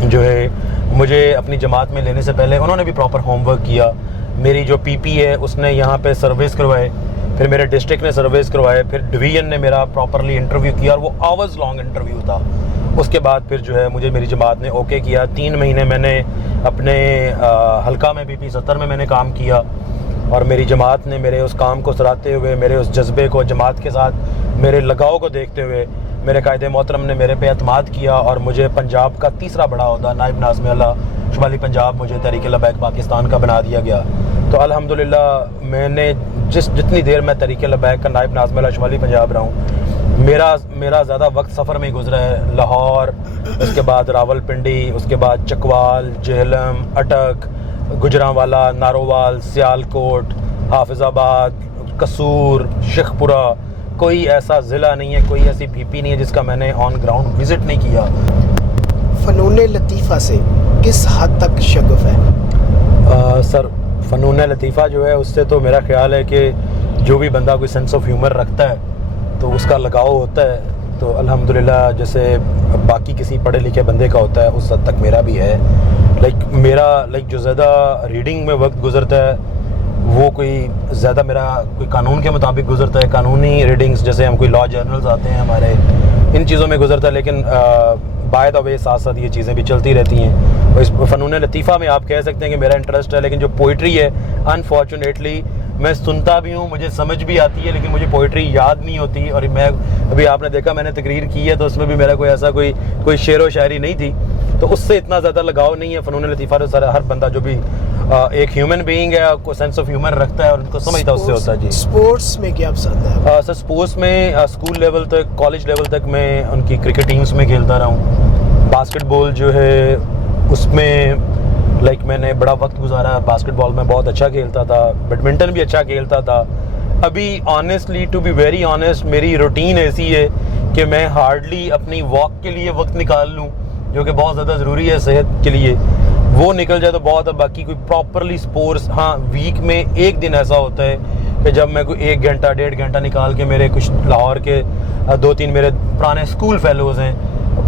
جو ہے مجھے اپنی جماعت میں لینے سے پہلے انہوں نے بھی پراپر ہوم ورک کیا. میری جو پی پی ہے اس نے یہاں پہ سرویز کروائے، پھر میرے ڈسٹرکٹ نے سرویز کروائے، پھر ڈویژن نے میرا پراپرلی انٹرویو کیا، اور وہ آورز لانگ انٹرویو تھا. اس کے بعد پھر جو ہے مجھے میری جماعت نے اوکے کیا. 3 مہینے میں نے اپنے حلقہ میں BP 70 میں نے کام کیا، اور میری جماعت نے میرے اس کام کو سراہتے ہوئے، میرے اس جذبے کو، جماعت کے ساتھ میرے لگاؤ کو دیکھتے ہوئے میرے قائد محترم نے میرے پہ اعتماد کیا، اور مجھے پنجاب کا تیسرا بڑا عہدہ نائب ناظم اعلیٰ شمالی پنجاب مجھے تحریک لبیک پاکستان کا بنا دیا گیا. تو الحمدللہ میں نے جتنی دیر میں تحریک لبیک کا نائب ناظم شمالی پنجاب رہا ہوں، میرا زیادہ وقت سفر میں گزرا ہے. لاہور، اس کے بعد راول پنڈی، اس کے بعد چکوال، جہلم، اٹک، گجرانوالا، نارووال، سیالکوٹ، حافظ آباد، قصور، شیخ پورہ. کوئی ایسا ضلع نہیں ہے، کوئی ایسی بی پی نہیں ہے جس کا میں نے آن گراؤنڈ وزٹ نہیں کیا. فنون لطیفہ سے کس حد تک شغف ہے؟ سر فنون لطیفہ جو ہے اس سے تو میرا خیال ہے کہ جو بھی بندہ کوئی سینس آف ہیومر رکھتا ہے تو اس کا لگاؤ ہوتا ہے. تو الحمدللہ جیسے باقی کسی پڑھے لکھے بندے کا ہوتا ہے اس حد تک میرا بھی ہے. میرا جو زیادہ ریڈنگ میں وقت گزرتا ہے وہ کوئی زیادہ میرا کوئی قانون کے مطابق گزرتا ہے. قانونی ریڈنگز جیسے ہم کوئی لا جرنلز آتے ہیں ہمارے، ان چیزوں میں گزرتا ہے. لیکن بائی دا وے ساتھ ساتھ یہ چیزیں بھی چلتی رہتی ہیں. اور اس فنون لطیفہ میں آپ کہہ سکتے ہیں کہ میرا انٹرسٹ ہے. لیکن جو پوئٹری ہے انفارچونیٹلی میں سنتا بھی ہوں، مجھے سمجھ بھی آتی ہے، لیکن مجھے پوئٹری یاد نہیں ہوتی. اور میں ابھی آپ نے دیکھا میں نے تقریر کی ہے تو اس میں بھی میرا کوئی ایسا کوئی شعر و شاعری نہیں تھی. تو اس سے اتنا زیادہ لگاؤ نہیں ہے. فنون لطیفہ تو سر ہر بندہ جو بھی ایک ہیومن بینگ ہے، کو سینس آف ہیومر رکھتا ہے اور ان کو سمجھتا اس سے ہوتا ہے. جی اسپورٹس میں کیا پسند ہے؟ سر اسپورٹس میں اسکول لیول تک، کالج لیول تک میں ان کی کرکٹ ٹیمز میں کھیلتا رہا ہوں. باسکٹ بال جو ہے اس میں میں نے بڑا وقت گزارا. باسکٹ بال میں بہت اچھا کھیلتا تھا، بیڈمنٹن بھی اچھا کھیلتا تھا. ابھی honestly to be very honest میری روٹین ایسی ہے کہ میں ہارڈلی اپنی واک کے لیے وقت نکال لوں، جو کہ بہت زیادہ ضروری ہے صحت کے لیے. وہ نکل جائے تو بہت ہے. باقی کوئی پراپرلی سپورٹس، ہاں ویک میں ایک دن ایسا ہوتا ہے کہ جب میں کوئی 1 گھنٹہ 1.5 گھنٹہ نکال کے، میرے کچھ لاہور کے 2-3 میرے پرانے اسکول فیلوز ہیں،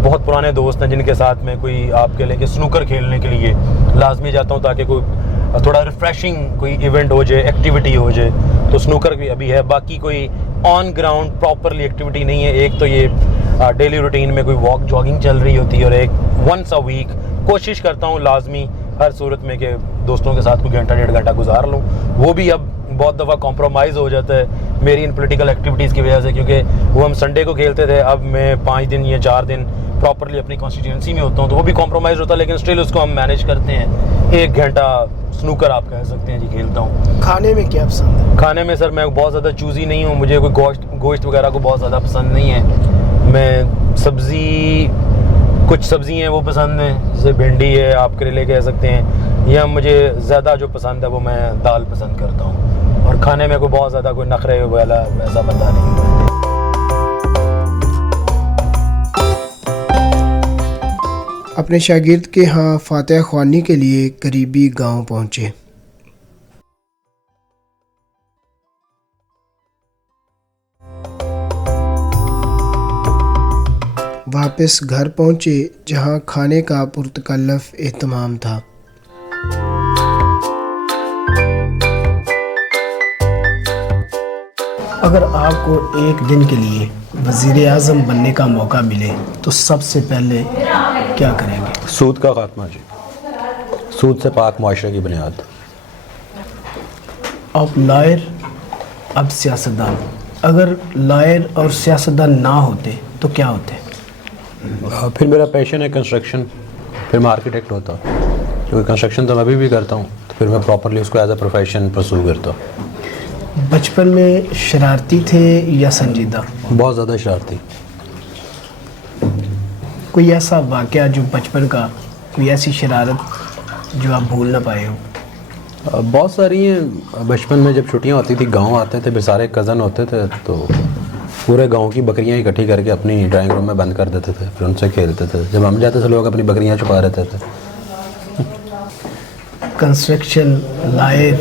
بہت پرانے دوست ہیں جن کے ساتھ میں کوئی آپ کہہ لیں کہ سنوکر کھیلنے کے لیے لازمی جاتا ہوں تاکہ کوئی تھوڑا ریفریشنگ کوئی ایونٹ ہو جائے، ایکٹیویٹی ہو جائے. تو سنوکر بھی ابھی ہے. باقی کوئی آن گراؤنڈ پراپرلی ایکٹیویٹی نہیں ہے. ایک تو یہ ڈیلی روٹین میں کوئی واک جاگنگ چل رہی ہوتی ہے، اور ایک ونس اے ویک کوشش کرتا ہوں لازمی ہر صورت میں کہ دوستوں کے ساتھ کوئی 1.5 گھنٹہ گزار لوں. وہ بھی اب بہت دفعہ کمپرومائز ہو جاتا ہے میری ان پولیٹیکل ایکٹیویٹیز کی وجہ سے، کیونکہ وہ ہم سنڈے کو کھیلتے تھے، اب میں 5 دن یا 4 دن پراپرلی اپنی کانسٹیٹوئنسی میں ہوتا ہوں، تو وہ بھی کمپرومائز ہوتا ہے. لیکن اسٹل اس کو ہم مینیج کرتے ہیں. 1 گھنٹہ سنوکر آپ کہہ سکتے ہیں جی کھیلتا ہوں. کھانے میں کیا پسند ہے؟ کھانے میں سر میں بہت زیادہ چوزی نہیں ہوں. مجھے کوئی گوشت وغیرہ کو بہت زیادہ پسند نہیں ہے. میں کچھ سبزی ہیں وہ پسند ہیں، جیسے بھنڈی ہے، آپ کریلے کہہ سکتے ہیں. یا مجھے زیادہ جو پسند ہے وہ میں دال پسند کرتا ہوں. اور کھانے میں کوئی بہت زیادہ کوئی نخرے والا ویسا بندہ نہیں ہوں. اپنے شاگرد کے ہاں فاتحہ خوانی کے لیے قریبی گاؤں پہنچے. واپس گھر پہنچے جہاں کھانے کا پرتکلف اہتمام تھا. اگر آپ کو ایک دن کے لیے وزیر اعظم بننے کا موقع ملے تو سب سے پہلے کیا کریں گے؟ سود کا خاتمہ جی. سود سے پاک معاشرے کی بنیاد. آپ لائر، اب سیاستدان. اگر لائر اور سیاستدان نہ ہوتے تو کیا ہوتے؟ پھر میرا پیشن ہے کنسٹرکشن، پھر میں آرکیٹیکٹ ہوتا. کیونکہ کنسٹرکشن تو میں ابھی بھی کرتا ہوں، تو پھر میں پراپرلی اس کو ایز اے پروفیشن پرسو کرتا ہوں. بچپن میں شرارتی تھے یا سنجیدہ؟ بہت زیادہ شرارتی. کوئی ایسا واقعہ جو بچپن کا، کوئی ایسی شرارت جو آپ بھول نہ پائے ہو؟ بہت ساری ہیں. بچپن میں جب چھٹیاں ہوتی تھی گاؤں آتے تھے، پھر سارے کزن ہوتے تھے تو پورے گاؤں کی بکریاں اکٹھی کر کے اپنی ڈرائنگ روم میں بند کر دیتے تھے، پھر ان سے کھیلتے تھے. جب ہم جاتے تھے لوگ اپنی بکریاں چھپا رہتے تھے. کنسٹرکشن، لائر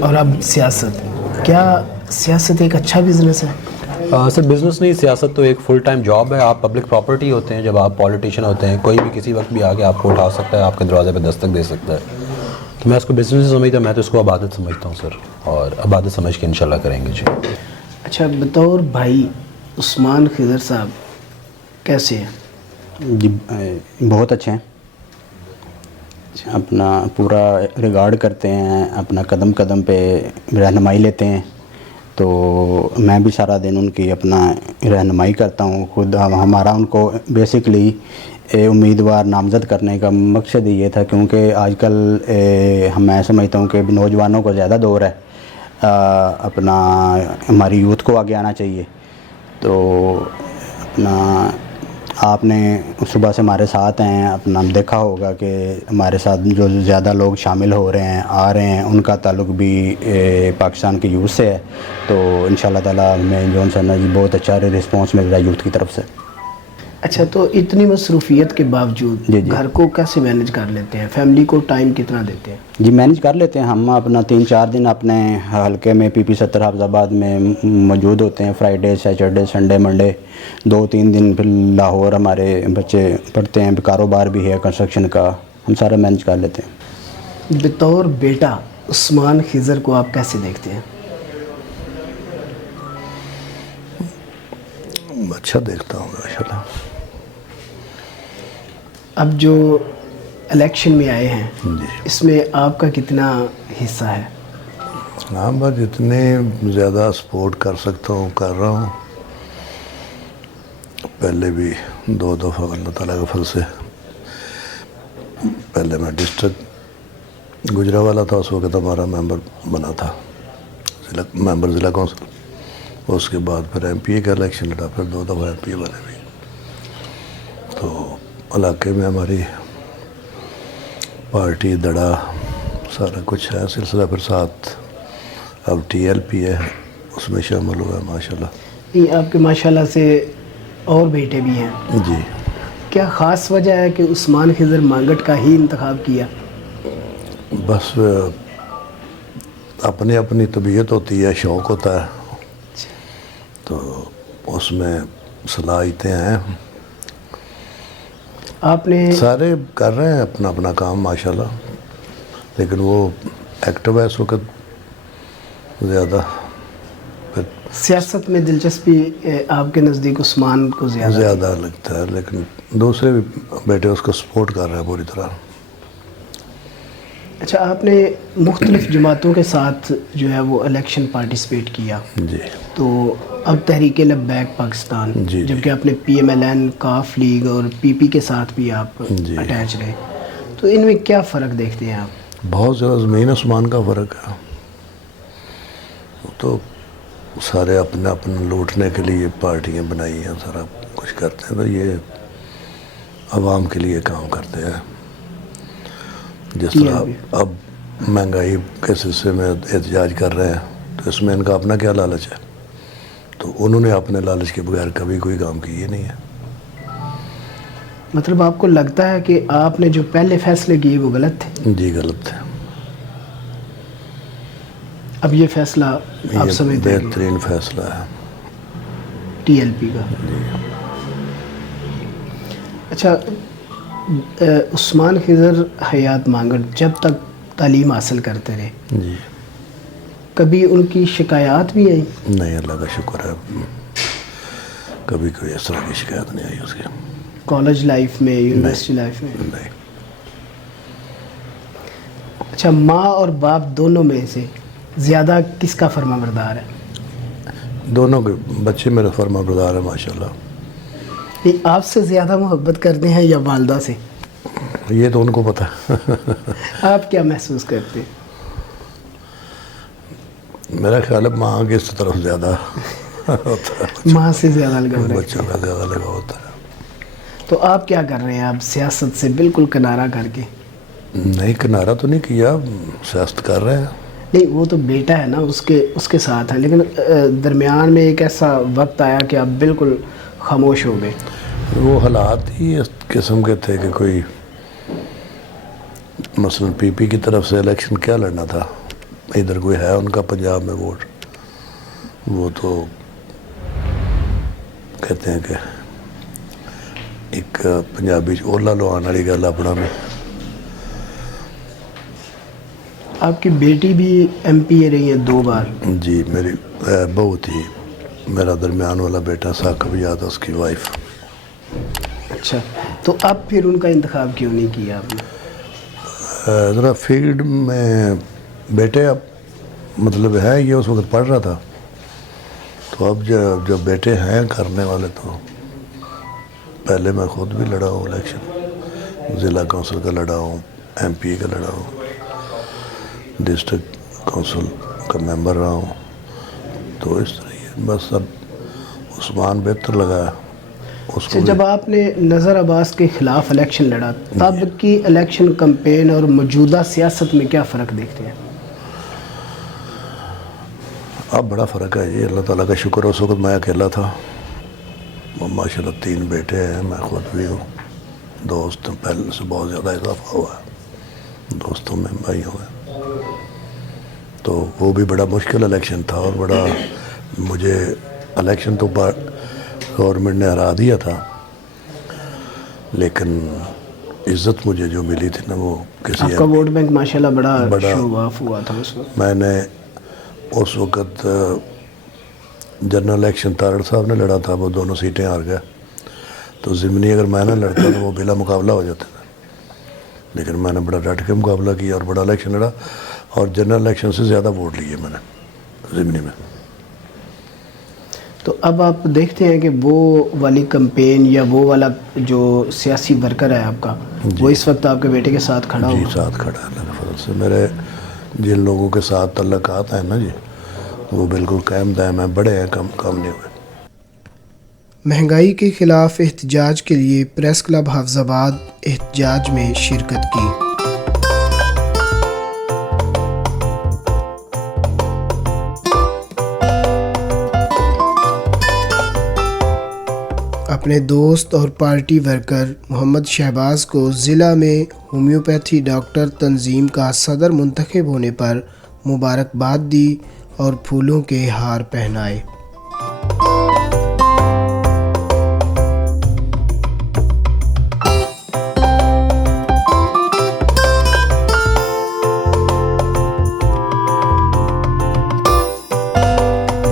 اور اب سیاست، کیا سیاست ایک اچھا بزنس ہے؟ سر بزنس نہیں، سیاست تو ایک فل ٹائم جاب ہے. آپ پبلک پراپرٹی ہوتے ہیں جب آپ پولیٹیشین ہوتے ہیں. کوئی بھی کسی وقت بھی آ کے آپ کو اٹھا سکتا ہے، آپ کے دروازے پہ دستک دے سکتا ہے. تو میں اس کو بزنس نہیں سمجھتا، میں تو اس کو عبادت سمجھتا ہوں سر. اور عبادت سمجھ کے انشاءاللہ کریں گے جی. اچھا، بطور بھائی عثمان خضر صاحب کیسے ہیں؟ جی بہت اچھے ہیں. اپنا پورا ریگارڈ کرتے ہیں، اپنا قدم قدم پہ رہنمائی لیتے ہیں. تو میں بھی سارا دن ان کی اپنا رہنمائی کرتا ہوں. خود ہمارا ان کو بیسکلی امیدوار نامزد کرنے کا مقصد یہ تھا، کیونکہ آج کل میں سمجھتا ہوں کہ نوجوانوں کو زیادہ دور ہے اپنا ہماری یوتھ کو آگے آنا چاہیے. تو اپنا آپ نے صبح سے ہمارے ساتھ ہیں, اپنا دیکھا ہوگا کہ ہمارے ساتھ جو زیادہ لوگ شامل ہو رہے ہیں, آ رہے ہیں, ان کا تعلق بھی پاکستان کی یوتھ سے ہے. تو انشاءاللہ تعالیٰ ہمیں جون سا جی بہت اچھا رسپانس مل رہا ہے یوتھ کی طرف سے. اچھا, تو اتنی مصروفیت کے باوجود جی. گھر کو کیسے مینج کر لیتے ہیں؟ فیملی کو ٹائم کتنا دیتے ہیں؟ جی مینج کر لیتے ہیں ہم. اپنا 3-4 دن اپنے حلقے میں PP 70 حافظ آباد میں موجود ہوتے ہیں. فرائیڈے, سیٹرڈے, سنڈے, منڈے 2-3 دن. پھر لاہور ہمارے بچے پڑھتے ہیں, کاروبار بھی ہے کنسٹرکشن کا, ہم سارا مینج کر لیتے ہیں. بطور بیٹا عثمان خضر کو آپ کیسے دیکھتے ہیں؟ اچھا دیکھتا ہوں ماشاءاللہ. اب جو الیکشن میں آئے ہیں جی اس میں آپ کا کتنا حصہ ہے؟ ہاں, بس جتنے زیادہ سپورٹ کر سکتا ہوں کر رہا ہوں. پہلے بھی 2 دفعہ اللہ تعالیٰ کے فضل سے, پہلے میں ڈسٹرکٹ گجرانوالہ تھا, اس وقت ہمارا ممبر بنا تھا, ممبر ضلع کونسل. اس کے بعد پھر MPA کا الیکشن لڑا, پھر 2 دفعہ MPA بنے بھی. تو علاقے میں ہماری پارٹی دڑا سارا کچھ ہے سلسلہ. پھر ساتھ اب TLP ہے, اس میں شامل ہوا ہے ماشاءاللہ. یہ آپ کے ماشاءاللہ سے اور بیٹے بھی ہیں. جی, کیا خاص وجہ ہے کہ عثمان خضر مانگٹ کا ہی انتخاب کیا؟ بس اپنی اپنی طبیعت ہوتی ہے, شوق ہوتا ہے, تو اس میں صلاحیتیں ہیں. آپ نے سارے کر رہے ہیں اپنا اپنا کام ماشاءاللہ, لیکن وہ ایکٹیو ہے اس وقت زیادہ. پھر سیاست میں دلچسپی آپ کے نزدیک عثمان کو زیادہ لگتا ہے, لیکن دوسرے بھی بیٹے اس کو سپورٹ کر رہے ہیں پوری طرح. اچھا, آپ نے مختلف جماعتوں کے ساتھ جو ہے وہ الیکشن پارٹیسپیٹ کیا. جی, تو اب تحریک لبیک پاکستان, جی. جبکہ آپ نے PMLN, کاف لیگ اور PP کے ساتھ بھی آپ جی. اٹیچ رہے, تو ان میں کیا فرق دیکھتے ہیں آپ؟ بہت زیادہ زمین آسمان کا فرق ہے. تو سارے اپنے اپنے لوٹنے کے لیے پارٹیاں بنائی ہیں, سارا کچھ کرتے ہیں. تو یہ عوام کے لیے کام کرتے ہیں. جس طرح اب مہنگائی کے سلسلے میں احتجاج کر رہے ہیں, تو اس میں ان کا اپنا کیا لالچ ہے؟ تو انہوں نے اپنے لالچ کے بغیر کبھی کوئی کام کیے نہیں ہے. مطلب آپ کو لگتا ہے کہ آپ نے جو پہلے فیصلے کیے وہ غلط تھے؟ جی غلط تھے. اب یہ فیصلہ آپ سمجھتے ہیں بہترین فیصلہ ہے TLP کا؟ اچھا, عثمان خضر حیات مانگٹ جب تک تعلیم حاصل کرتے رہے, جی, کبھی ان کی شکایات بھی آئی؟ نہیں, اللہ کا شکر ہے کبھی کوئی اس طرح کی شکایت نہیں آئی اس کی. کالج لائف میں, یونیورسٹی لائف میں؟ نہیں. اچھا, ماں اور باپ دونوں میں سے زیادہ کس کا فرما بردار ہے؟ دونوں کے بچے میرے فرما بردار ہیں ماشاءاللہ. نہیں, آپ سے زیادہ محبت کرتے ہیں یا والدہ سے؟ یہ تو ان کو پتہ ہے. آپ کیا محسوس کرتے ہیں؟ میرا خیال ہے ماں کے اس طرف زیادہ ہوتا ہے, ماں سے زیادہ لگاؤ رکھتے بچوں کا زیادہ لگاؤ ہوتا ہے. تو آپ کیا کر رہے ہیں آپ سیاست سے بالکل کنارہ کر کے؟ نہیں, کنارہ تو نہیں کیا, سیاست کر رہے ہیں. نہیں, وہ تو بیٹا ہے نا, اس کے ساتھ ہے, لیکن درمیان میں ایک ایسا وقت آیا کہ آپ بالکل خاموش ہو گئے. وہ حالات ہی اس قسم کے تھے کہ کوئی مثلا PP کی طرف سے الیکشن کیا لڑنا تھا, ادھر کوئی ہے ان کا پنجاب میں ووٹ, وہ تو کہتے ہیں کہ ایک پنجابی اولا لوان والی گل اپنا میں. آپ کی بیٹی بھی MPA رہی ہے 2 بار؟ جی, میری بہو تھی, میرا درمیان والا بیٹا ثاقب یاد اس کی وائف. اچھا, تو اب پھر ان کا انتخاب کیوں نہیں کیا آپ نے؟ ذرا فیلڈ میں بیٹے اب مطلب ہے, یہ اس وقت پڑھ رہا تھا, تو اب جب بیٹے ہیں کرنے والے, تو پہلے میں خود بھی لڑا ہوں الیکشن, ضلع کونسل کا لڑا ہوں, MPA کا لڑا ہوں, ڈسٹرکٹ کونسل کا ممبر رہا ہوں. تو اس طرح ہی بس. اب عثمان بہتر لگا ہے اس کو. جب آپ نے نذر عباس کے خلاف الیکشن لڑا تب کی الیکشن کمپین اور موجودہ سیاست میں کیا فرق دیکھتے ہیں؟ اب بڑا فرق ہے جی. اللہ تعالیٰ کا شکر ہے. اس وقت میں اکیلا تھا. ماشاء اللہ 3 بیٹے ہیں, میں خود بھی ہوں. دوست پہلے سے بہت زیادہ اضافہ ہوا ہے دوستوں میں, بھائیوں میں. تو وہ بھی بڑا مشکل الیکشن تھا, اور بڑا مجھے الیکشن تو گورنمنٹ نے ہرا دیا تھا, لیکن عزت مجھے جو ملی تھی نا وہ کسی. آپ کا ووٹ بینک ماشاءاللہ بڑا شو آف ہوا تھا اس وقت. میں نے اس وقت جنرل الیکشن تارڑ صاحب نے لڑا تھا, وہ دونوں سیٹیں ہار گئے. تو ضمنی اگر میں نہ لڑتا تو وہ بلا مقابلہ ہو جاتے تھے, لیکن میں نے بڑا ڈٹ کے مقابلہ کیا اور بڑا الیکشن لڑا, اور جنرل الیکشن سے زیادہ ووٹ لیے میں نے ضمنی میں. تو اب آپ دیکھتے ہیں کہ وہ والی کمپین یا وہ والا جو سیاسی ورکر ہے آپ کا, وہ اس وقت آپ کے بیٹے کے ساتھ کھڑا جی ہوا؟ ساتھ کھڑا ہے اللہ کے فضل سے. میرے جن لوگوں کے ساتھ تعلقات ہیں نا جی, وہ بالکل قائم دائم ہیں, بڑے ہیں, کم نہیں ہوئے. مہنگائی کے خلاف احتجاج کے لیے پریس کلب حافظ آباد احتجاج میں شرکت کی. اپنے دوست اور پارٹی ورکر محمد شہباز کو ضلع میں ہومیوپیتھی ڈاکٹر تنظیم کا صدر منتخب ہونے پر مبارکباد دی اور پھولوں کے ہار پہنائے.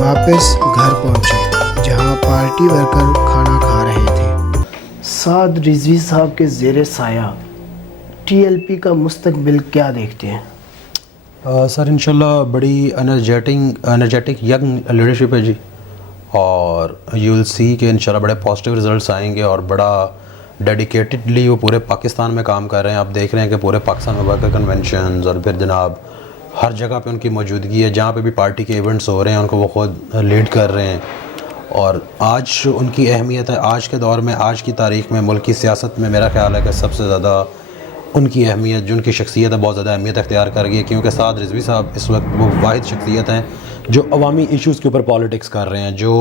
واپس گھر پہنچے جہاں پارٹی ورکر کھانا کھا رہے تھے. سعد رضوی صاحب کے زیر سایہ ٹی ایل پی کا مستقبل کیا دیکھتے ہیں؟ سر انشاءاللہ بڑی انرجیٹک ینگ لیڈرشپ ہے جی, اور یو ول سی کہ انشاءاللہ بڑے پازیٹیو ریزلٹس آئیں گے, اور بڑا ڈیڈیکیٹڈلی وہ پورے پاکستان میں کام کر رہے ہیں. آپ دیکھ رہے ہیں کہ پورے پاکستان میں ورکر کنونشنز, اور پھر جناب ہر جگہ پہ ان کی موجودگی ہے. جہاں پہ بھی پارٹی کے ایونٹس ہو رہے ہیں ان کو وہ خود لیڈ کر رہے ہیں, اور آج ان کی اہمیت ہے. آج کے دور میں, آج کی تاریخ میں, ملک کی سیاست میں میرا خیال ہے کہ سب سے زیادہ ان کی اہمیت, جو ان کی شخصیت ہے, بہت زیادہ اہمیت اختیار کر گئی ہے. کیونکہ سعد رضوی صاحب اس وقت وہ واحد شخصیت ہیں جو عوامی ایشوز کے اوپر پالیٹکس کر رہے ہیں, جو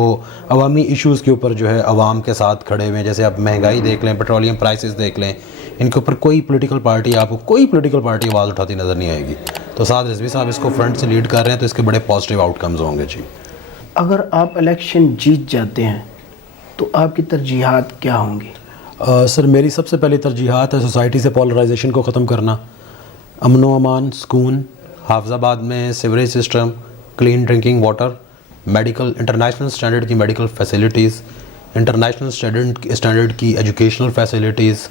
عوامی ایشوز کے اوپر جو ہے عوام کے ساتھ کھڑے ہوئے ہیں. جیسے آپ مہنگائی دیکھ لیں, پیٹرولیم پرائسز دیکھ لیں, ان کے اوپر کوئی پولیٹیکل پارٹی, آپ کو کوئی پولیٹیکل پارٹی آواز اٹھاتی نظر نہیں آئے گی. تو سعد رضوی صاحب اس کو فرنٹ سے لیڈ کر رہے ہیں, تو اس کے بڑے پازیٹیو آؤٹ کمز ہوں گے جی. اگر آپ الیکشن جیت جاتے ہیں تو آپ کی ترجیحات کیا ہوں گی؟ سر میری سب سے پہلی ترجیحات ہے سوسائٹی سے پولرائزیشن کو ختم کرنا, امن و امان, سکون, حافظ آباد میں sewerage system, clean drinking water, medical international standard کی میڈیکل فیسلٹیز, انٹرنیشنل اسٹینڈرڈ کی ایجوکیشنل فیسلٹیز,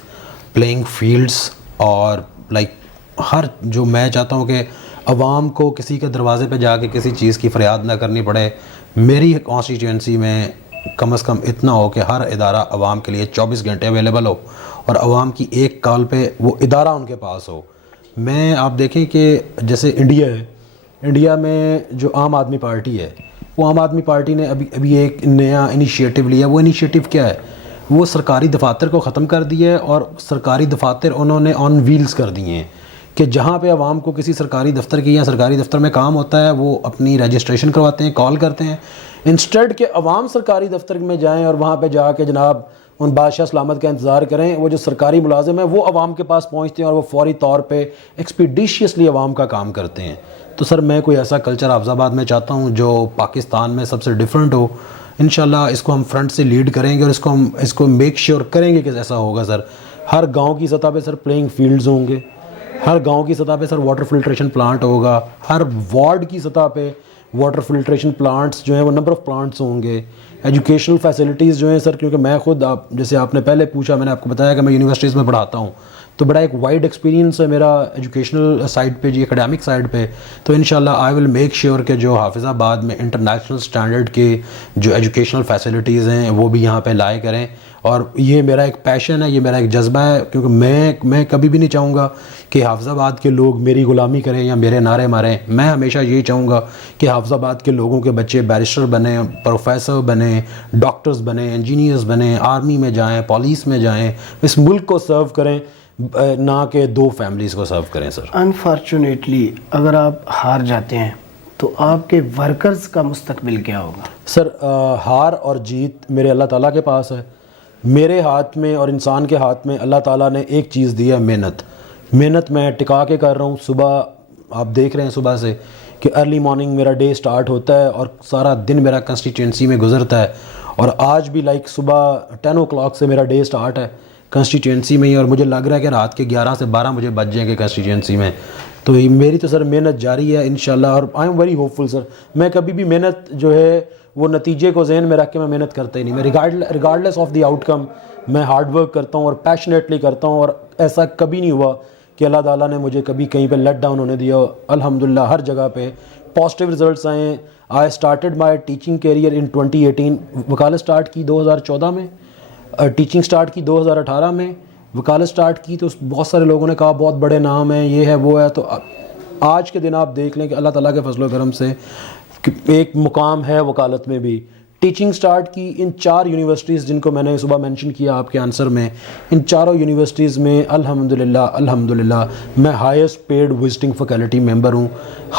پلینگ فیلڈس, اور ہر جو میں چاہتا ہوں کہ عوام کو کسی کے دروازے پہ جا کے کسی چیز کی فریاد نہ کرنی پڑے. میری کانسٹیچوئنسی میں کم از کم اتنا ہو کہ ہر ادارہ عوام کے لیے 24 گھنٹے اویلیبل ہو, اور عوام کی ایک کال پہ وہ ادارہ ان کے پاس ہو. میں آپ دیکھیں کہ جیسے انڈیا ہے, انڈیا میں جو عام آدمی پارٹی ہے, وہ عام آدمی پارٹی نے ابھی ایک نیا انیشیٹو لیا. وہ انیشیٹو کیا ہے؟ وہ سرکاری دفاتر کو ختم کر دیا ہے, اور سرکاری دفاتر انہوں نے آن ویلز کر دیے ہیں کہ جہاں پہ عوام کو کسی سرکاری دفتر کی یا سرکاری دفتر میں کام ہوتا ہے, وہ اپنی رجسٹریشن کرواتے ہیں, کال کرتے ہیں, انسٹیڈ کہ عوام سرکاری دفتر میں جائیں اور وہاں پہ جا کے جناب ان بادشاہ سلامت کا انتظار کریں. وہ جو سرکاری ملازم ہیں وہ عوام کے پاس پہنچتے ہیں اور وہ فوری طور پہ ایکسپیڈیشیسلی عوام کا کام کرتے ہیں. تو سر میں کوئی ایسا کلچر حافظ آباد میں چاہتا ہوں جو پاکستان میں سب سے ڈیفرنٹ ہو. انشاءاللہ اس کو ہم فرنٹ سے لیڈ کریں گے, اور اس کو میک شیور کریں گے کہ ایسا ہوگا. سر ہر گاؤں کی سطح پہ سر پلینگ فیلڈز ہوں گے, ہر گاؤں کی سطح پہ سر واٹر فلٹریشن پلانٹ ہوگا, ہر وارڈ کی سطح پہ واٹر فلٹریشن پلانٹس جو ہیں وہ نمبر آف پلانٹس ہوں گے. ایجوکیشنل فیسلٹیز جو ہیں سر, کیونکہ میں خود جیسے آپ نے پہلے پوچھا, میں نے آپ کو بتایا کہ میں یونیورسٹیز میں پڑھاتا ہوں, تو بڑا ایک وائڈ ایکسپیرینس ہے میرا ایجوکیشنل سائڈ پہ جی، اکیڈمک سائڈ پہ. تو انشاءاللہ آئی ول میک شیور کہ جو حافظ آباد میں انٹرنیشنل اسٹینڈرڈ کے جو ایجوکیشنل فیسلٹیز ہیں وہ بھی یہاں پہ لائے کریں. اور یہ میرا ایک پیشن ہے، یہ میرا ایک جذبہ ہے، کیونکہ میں کبھی بھی نہیں چاہوں گا کہ حافظ آباد کے لوگ میری غلامی کریں یا میرے نعرے ماریں. میں ہمیشہ یہی چاہوں گا کہ حافظ آباد کے لوگوں کے بچے بیرسٹر بنیں، پروفیسر بنیں، ڈاکٹرز بنیں، انجینئرز بنیں، آرمی میں جائیں، پولیس میں جائیں، اس ملک کو سرو کریں، نہ کہ 2 فیملیز کو سرو کریں. سر انفارچونیٹلی اگر آپ ہار جاتے ہیں تو آپ کے ورکرز کا مستقبل کیا ہوگا؟ سر ہار اور جیت میرے اللہ تعالیٰ کے پاس ہے. میرے ہاتھ میں اور انسان کے ہاتھ میں اللہ تعالیٰ نے ایک چیز دی ہے، محنت میں ٹکا کے کر رہا ہوں. صبح آپ دیکھ رہے ہیں صبح سے کہ ارلی مارننگ میرا ڈے سٹارٹ ہوتا ہے اور سارا دن میرا کنسٹیٹوئنسی میں گزرتا ہے. اور آج بھی صبح 10 o'clock سے میرا ڈے سٹارٹ ہے کنسٹیٹوئنسی میں ہی، اور مجھے لگ رہا ہے کہ رات کے 11 سے 12 مجھے بج جائیں گے کنسٹیٹوئنسی میں. تو میری تو سر محنت جاری ہے انشاءاللہ، اور آئی ایم ویری ہوپ فل. سر میں کبھی بھی محنت جو ہے وہ نتیجے کو ذہن میں رکھ کے میں محنت کرتا ہی نہیں. میں ریگارڈلیس آف دی آؤٹ کم میں ہارڈ ورک کرتا ہوں اور پیشنیٹلی کرتا ہوں، اور ایسا کبھی نہیں ہوا کہ اللہ تعالیٰ نے مجھے کبھی کہیں پہ لیٹ ڈاؤن ہونے دیا. الحمدللہ ہر جگہ پہ پازیٹیو رزلٹس آئے ہیں. I started my teaching career in 2018. وکالت اسٹارٹ کی 2014 میں، ٹیچنگ اسٹارٹ کی 2018 میں. وکالت اسٹارٹ کی تو بہت سارے لوگوں نے کہا بہت بڑے نام ہیں، یہ ہے وہ ہے. تو آج کے دن آپ دیکھ لیں کہ اللہ تعالیٰ کے فضل و کرم سے ایک مقام ہے وکالت میں بھی. ٹیچنگ سٹارٹ کی ان 4 یونیورسٹیز جن کو میں نے صبح مینشن کیا آپ کے آنسر میں، ان چاروں یونیورسٹیز میں الحمدللہ میں highest paid visiting faculty member ہوں.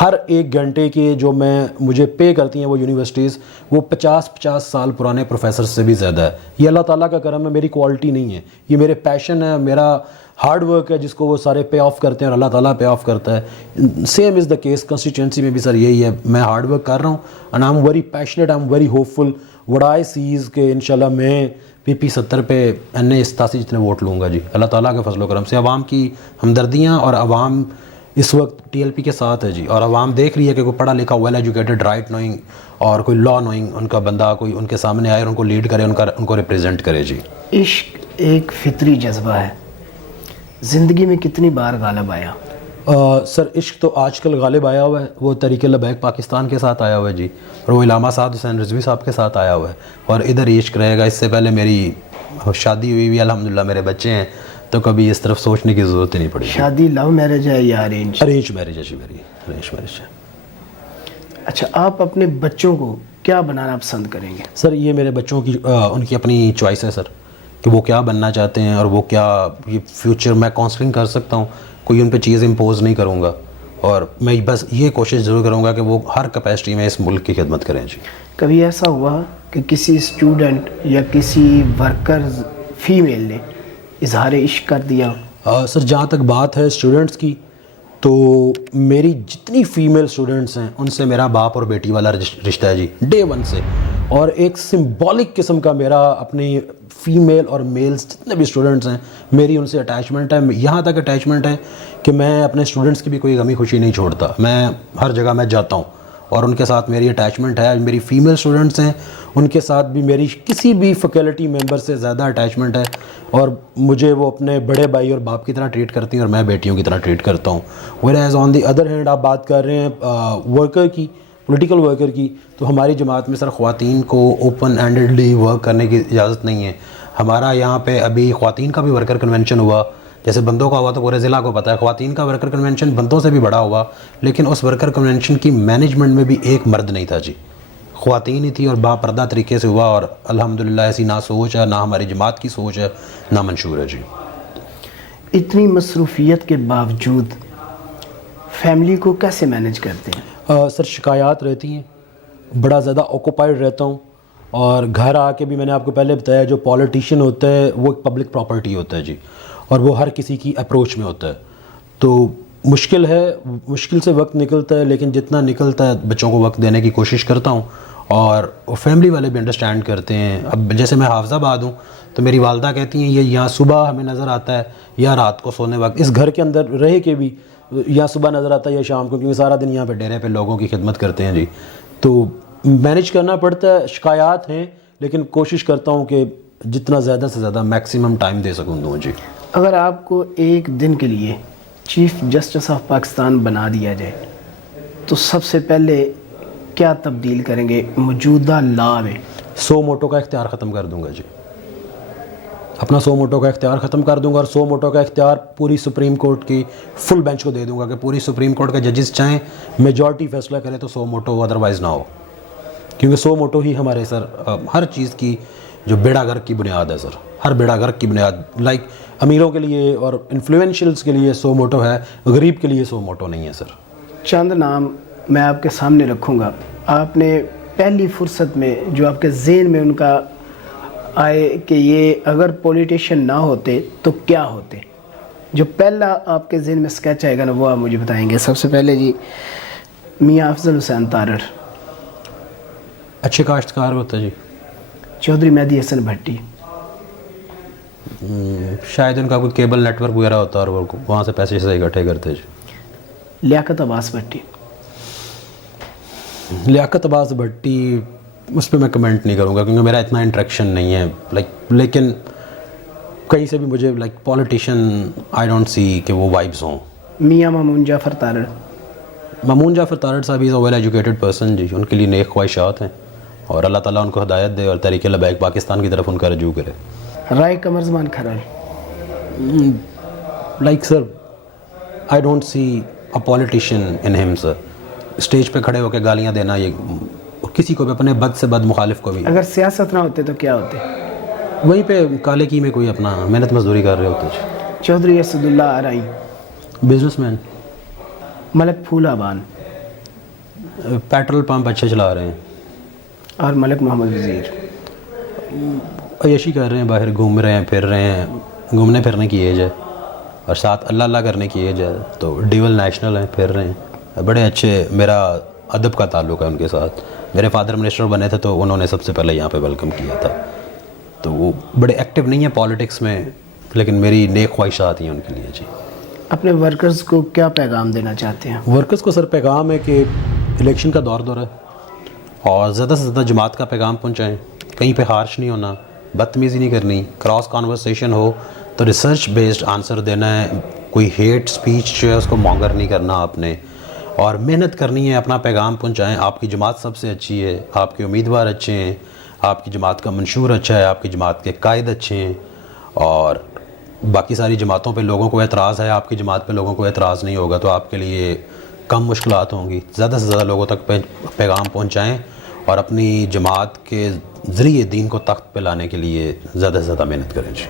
ہر 1 گھنٹے کے جو مجھے پے کرتی ہیں وہ یونیورسٹیز، وہ 50 سال پرانے پروفیسر سے بھی زیادہ ہے. یہ اللہ تعالیٰ کا کرم ہے، میری کوالٹی نہیں ہے، یہ میرے پیشن ہے، میرا ہارڈ ورک ہے جس کو وہ سارے پے آف کرتے ہیں اور اللہ تعالیٰ پے آف کرتا ہے. سیم از دا کیس کنسٹیٹوئنسی میں بھی سر یہی ہے. میں ہارڈ ورک کر رہا ہوں and I am very passionate, I am very hopeful. What I says کہ انشاءاللہ میں PP 70 پہ NA 87 جتنے ووٹ لوں گا جی، اللہ تعالیٰ کے فضل و کرم سے. عوام کی ہمدردیاں اور عوام اس وقت TLP کے ساتھ ہے جی، اور عوام دیکھ رہی ہے کہ کوئی پڑھا لکھا ویل ایجوکیٹڈ رائٹ نوئنگ اور کوئی لا نوئنگ ان کا بندہ کوئی ان کے سامنے آئے اور ان کو لیڈ کرے، ان کو ریپریزنٹ کرے جی. عشق ایک فطری جذبہ ہے، زندگی میں کتنی بار غالب آیا؟ سر عشق تو آج کل غالب آیا ہوا ہے، وہ تحریک لبیک پاکستان کے ساتھ آیا ہوا ہے جی، اور وہ علامہ سعد حسین رضوی صاحب کے ساتھ آیا ہوا ہے، اور ادھر عشق رہے گا. اس سے پہلے میری شادی ہوئی الحمدللہ، میرے بچے ہیں، تو کبھی اس طرف سوچنے کی ضرورت ہی نہیں پڑی. شادی لو میرج ہے یا ارینج میرج ہے جی، میری ارینج میرج ہے. اچھا، آپ اپنے بچوں کو کیا بنانا پسند کریں گے؟ سر یہ میرے بچوں کی ان کی اپنی چوائس ہے سر، کہ وہ کیا بننا چاہتے ہیں اور وہ کیا یہ فیوچر میں کاؤنسلنگ کر سکتا ہوں، کوئی ان پہ چیز امپوز نہیں کروں گا، اور میں بس یہ کوشش ضرور کروں گا کہ وہ ہر کیپیسٹی میں اس ملک کی خدمت کریں جی. کبھی ایسا ہوا کہ کسی اسٹوڈنٹ یا کسی ورکر فیمیل نے اظہار عشق کر دیا؟ سر جہاں تک بات ہے اسٹوڈنٹس کی، تو میری جتنی فیمیل اسٹوڈنٹس ہیں ان سے میرا باپ اور بیٹی والا رشتہ ہے جی، ڈے 1 سے. اور ایک سمبولک قسم کا میرا اپنی فیمیل اور میلز جتنے بھی اسٹوڈنٹس ہیں میری ان سے اٹیچمنٹ ہے. یہاں تک اٹیچمنٹ ہے کہ میں اپنے اسٹوڈنٹس کی بھی کوئی غمی خوشی نہیں چھوڑتا، میں ہر جگہ میں جاتا ہوں اور ان کے ساتھ میری اٹیچمنٹ ہے. میری فیمیل اسٹوڈنٹس ہیں ان کے ساتھ بھی میری کسی بھی فیکلٹی ممبر سے زیادہ اٹیچمنٹ ہے، اور مجھے وہ اپنے بڑے بھائی اور باپ کی طرح ٹریٹ کرتی ہیں اور میں بیٹیوں کی طرح ٹریٹ کرتا ہوں. Where on the other hand آپ بات کر رہے ہیں ورکر کی، پولیٹیکل ورکر کی، تو ہماری جماعت میں سر خواتین کو اوپن ہینڈڈلی ورک کرنے کی اجازت نہیں ہے. ہمارا یہاں پہ ابھی خواتین کا بھی ورکر کنونشن ہوا، جیسے بندوں کا ہوا تو پورے ضلع کو پتہ ہے، خواتین کا ورکر کنونشن بندوں سے بھی بڑا ہوا، لیکن اس ورکر کنونشن کی مینجمنٹ میں بھی ایک مرد نہیں تھا جی، خواتین ہی تھی، اور باپردہ طریقے سے ہوا. اور الحمدللہ ایسی نہ سوچ ہے، نہ ہماری جماعت کی سوچ ہے، نہ منشور ہے جی. اتنی مصروفیت کے باوجود فیملی کو کیسے مینج کرتے ہیں؟ سر شکایات رہتی ہیں، بڑا زیادہ آکوپائڈ رہتا ہوں، اور گھر آ کے بھی میں نے آپ کو پہلے بتایا جو پولیٹیشین ہوتا ہے وہ ایک پبلک پراپرٹی ہوتا ہے جی، اور وہ ہر کسی کی اپروچ میں ہوتا ہے. تو مشکل ہے، مشکل سے وقت نکلتا ہے، لیکن جتنا نکلتا ہے بچوں کو وقت دینے کی کوشش کرتا ہوں، اور فیملی والے بھی انڈرسٹینڈ کرتے ہیں. اب جیسے میں حافظ آباد ہوں تو میری والدہ کہتی ہیں یہ یہاں صبح ہمیں نظر آتا ہے یا رات کو سونے وقت، اس گھر کے اندر رہ کے بھی یا صبح نظر آتا ہے یا شام کو، کیونکہ سارا دن یہاں پہ ڈیرے پہ لوگوں کی خدمت کرتے ہیں جی. تو مینیج کرنا پڑتا ہے، شکایات ہیں، لیکن کوشش کرتا ہوں کہ جتنا زیادہ سے زیادہ میکسیمم ٹائم دے سکوں دوں جی. اگر آپ کو ایک دن کے لیے چیف جسٹس آف پاکستان بنا دیا جائے تو سب سے پہلے کیا تبدیل کریں گے موجودہ لا میں؟ 100 موٹو کا اختیار ختم کر دوں گا جی، اپنا 100 موٹو کا اختیار ختم کر دوں گا، اور 100 موٹو کا اختیار پوری سپریم کورٹ کی فل بینچ کو دے دوں گا کہ پوری سپریم کورٹ کے ججز چاہیں میجورٹی فیصلہ کرے تو 100 موٹو ادروائز نہ ہو، کیونکہ 100 موٹو ہی ہمارے سر ہر چیز کی جو بیڑا گرک کی بنیاد ہے سر، ہر بیڑا گرک کی بنیاد، لائک امیروں کے لیے اور انفلوئنشیلز کے لیے 100 موٹو ہے، غریب کے لیے 100 موٹو نہیں ہے سر۔ چند نام میں آپ کے سامنے رکھوں گا، آپ نے پہلی فرصت میں جو آپ کے ذہن میں ان کا آئے کہ یہ اگر پولیٹیشین نہ ہوتے تو کیا ہوتے، جو پہلا آپ کے ذہن میں سکیچ آئے گا نا وہ آپ مجھے بتائیں گے۔ سب سے پہلے جی میاں افضل حسین تارڑ، اچھے کاشتکار ہوتا جی۔ چودھری مہدی حسن بھٹی، شاید ان کا کوئی کیبل نیٹ ورک وغیرہ ہوتا اور وہ وہاں سے پیسے سے اکٹھے کرتے جی۔ لیاقت عباس بھٹی، لیاقت عباس بھٹی اس پہ میں کمنٹ نہیں کروں گا کیونکہ میرا اتنا انٹریکشن نہیں ہے، لیکن کہیں سے بھی مجھے پولیٹیشین آئی ڈونٹ سی کہ وہ وائبس ہوں۔ میاں مامون جعفر تارڑ، مامون جعفر تارڑ صاحب از اے ویل ایجوکیٹڈ پرسن جی، ان کے لیے نیک خواہشات ہیں اور اللہ تعالیٰ ان کو ہدایت دے اور تحریک لبیک پاکستان کی طرف ان کا رجوع کرے۔ Rai Qamar Zaman Kharal, like sir I don't see a politician in him sir, stage پہ کھڑے ہو کے گالیاں دینا، یہ کسی کو بھی اپنے بد سے بد مخالف کو بھی، اگر سیاست نہ ہوتے تو کیا ہوتے؟ وہیں پہ کالے کی میں کوئی اپنا محنت مزدوری کر رہے ہوتے جی۔ چودھری اسد اللہ آرائی، بزنس مین، ملک پھول آبان پیٹرول پمپ اچھے چلا رہے ہیں، اور ملک محمد وزیر، عیاشی کر رہے ہیں، باہر گھوم رہے ہیں، پھر رہے ہیں، گھومنے پھرنے کی ایج ہے اور ساتھ اللہ اللہ کرنے کی ایج ہے، تو ڈیول نیشنل ہیں، پھر رہے ہیں، بڑے اچھے، میرا ادب کا تعلق ہے ان کے ساتھ، میرے فادر منسٹر بنے تھے تو انہوں نے سب سے پہلے یہاں پہ ویلکم کیا تھا، تو وہ بڑے ایکٹیو نہیں ہیں پالیٹکس میں، لیکن میری نیک خواہشات ہیں ان کے لیے جی۔ اپنے ورکرز کو کیا پیغام دینا چاہتے ہیں؟ ورکرز کو سر پیغام ہے کہ الیکشن کا دور ہے اور زیادہ سے زیادہ جماعت کا پیغام پہنچائیں، کہیں پہ ہارش نہیں ہونا، بدتمیزی نہیں کرنی، کراس کانورسیشن ہو تو ریسرچ بیسڈ آنسر دینا ہے، کوئی ہیٹ سپیچ جو ہے اس کو مانگر نہیں کرنا آپ نے، اور محنت کرنی ہے، اپنا پیغام پہنچائیں۔ آپ کی جماعت سب سے اچھی ہے، آپ کے امیدوار اچھے ہیں، آپ کی جماعت کا منشور اچھا ہے، آپ کی جماعت کے قائد اچھے ہیں، اور باقی ساری جماعتوں پہ لوگوں کو اعتراض ہے، آپ کی جماعت پہ لوگوں کو اعتراض نہیں ہوگا تو آپ کے لیے کم مشکلات ہوں گی۔ زیادہ سے زیادہ لوگوں تک پیغام پہنچائیں اور اپنی جماعت کے ذریعے دین کو تخت پہ لانے کے لیے زیادہ سے زیادہ محنت کریں جی۔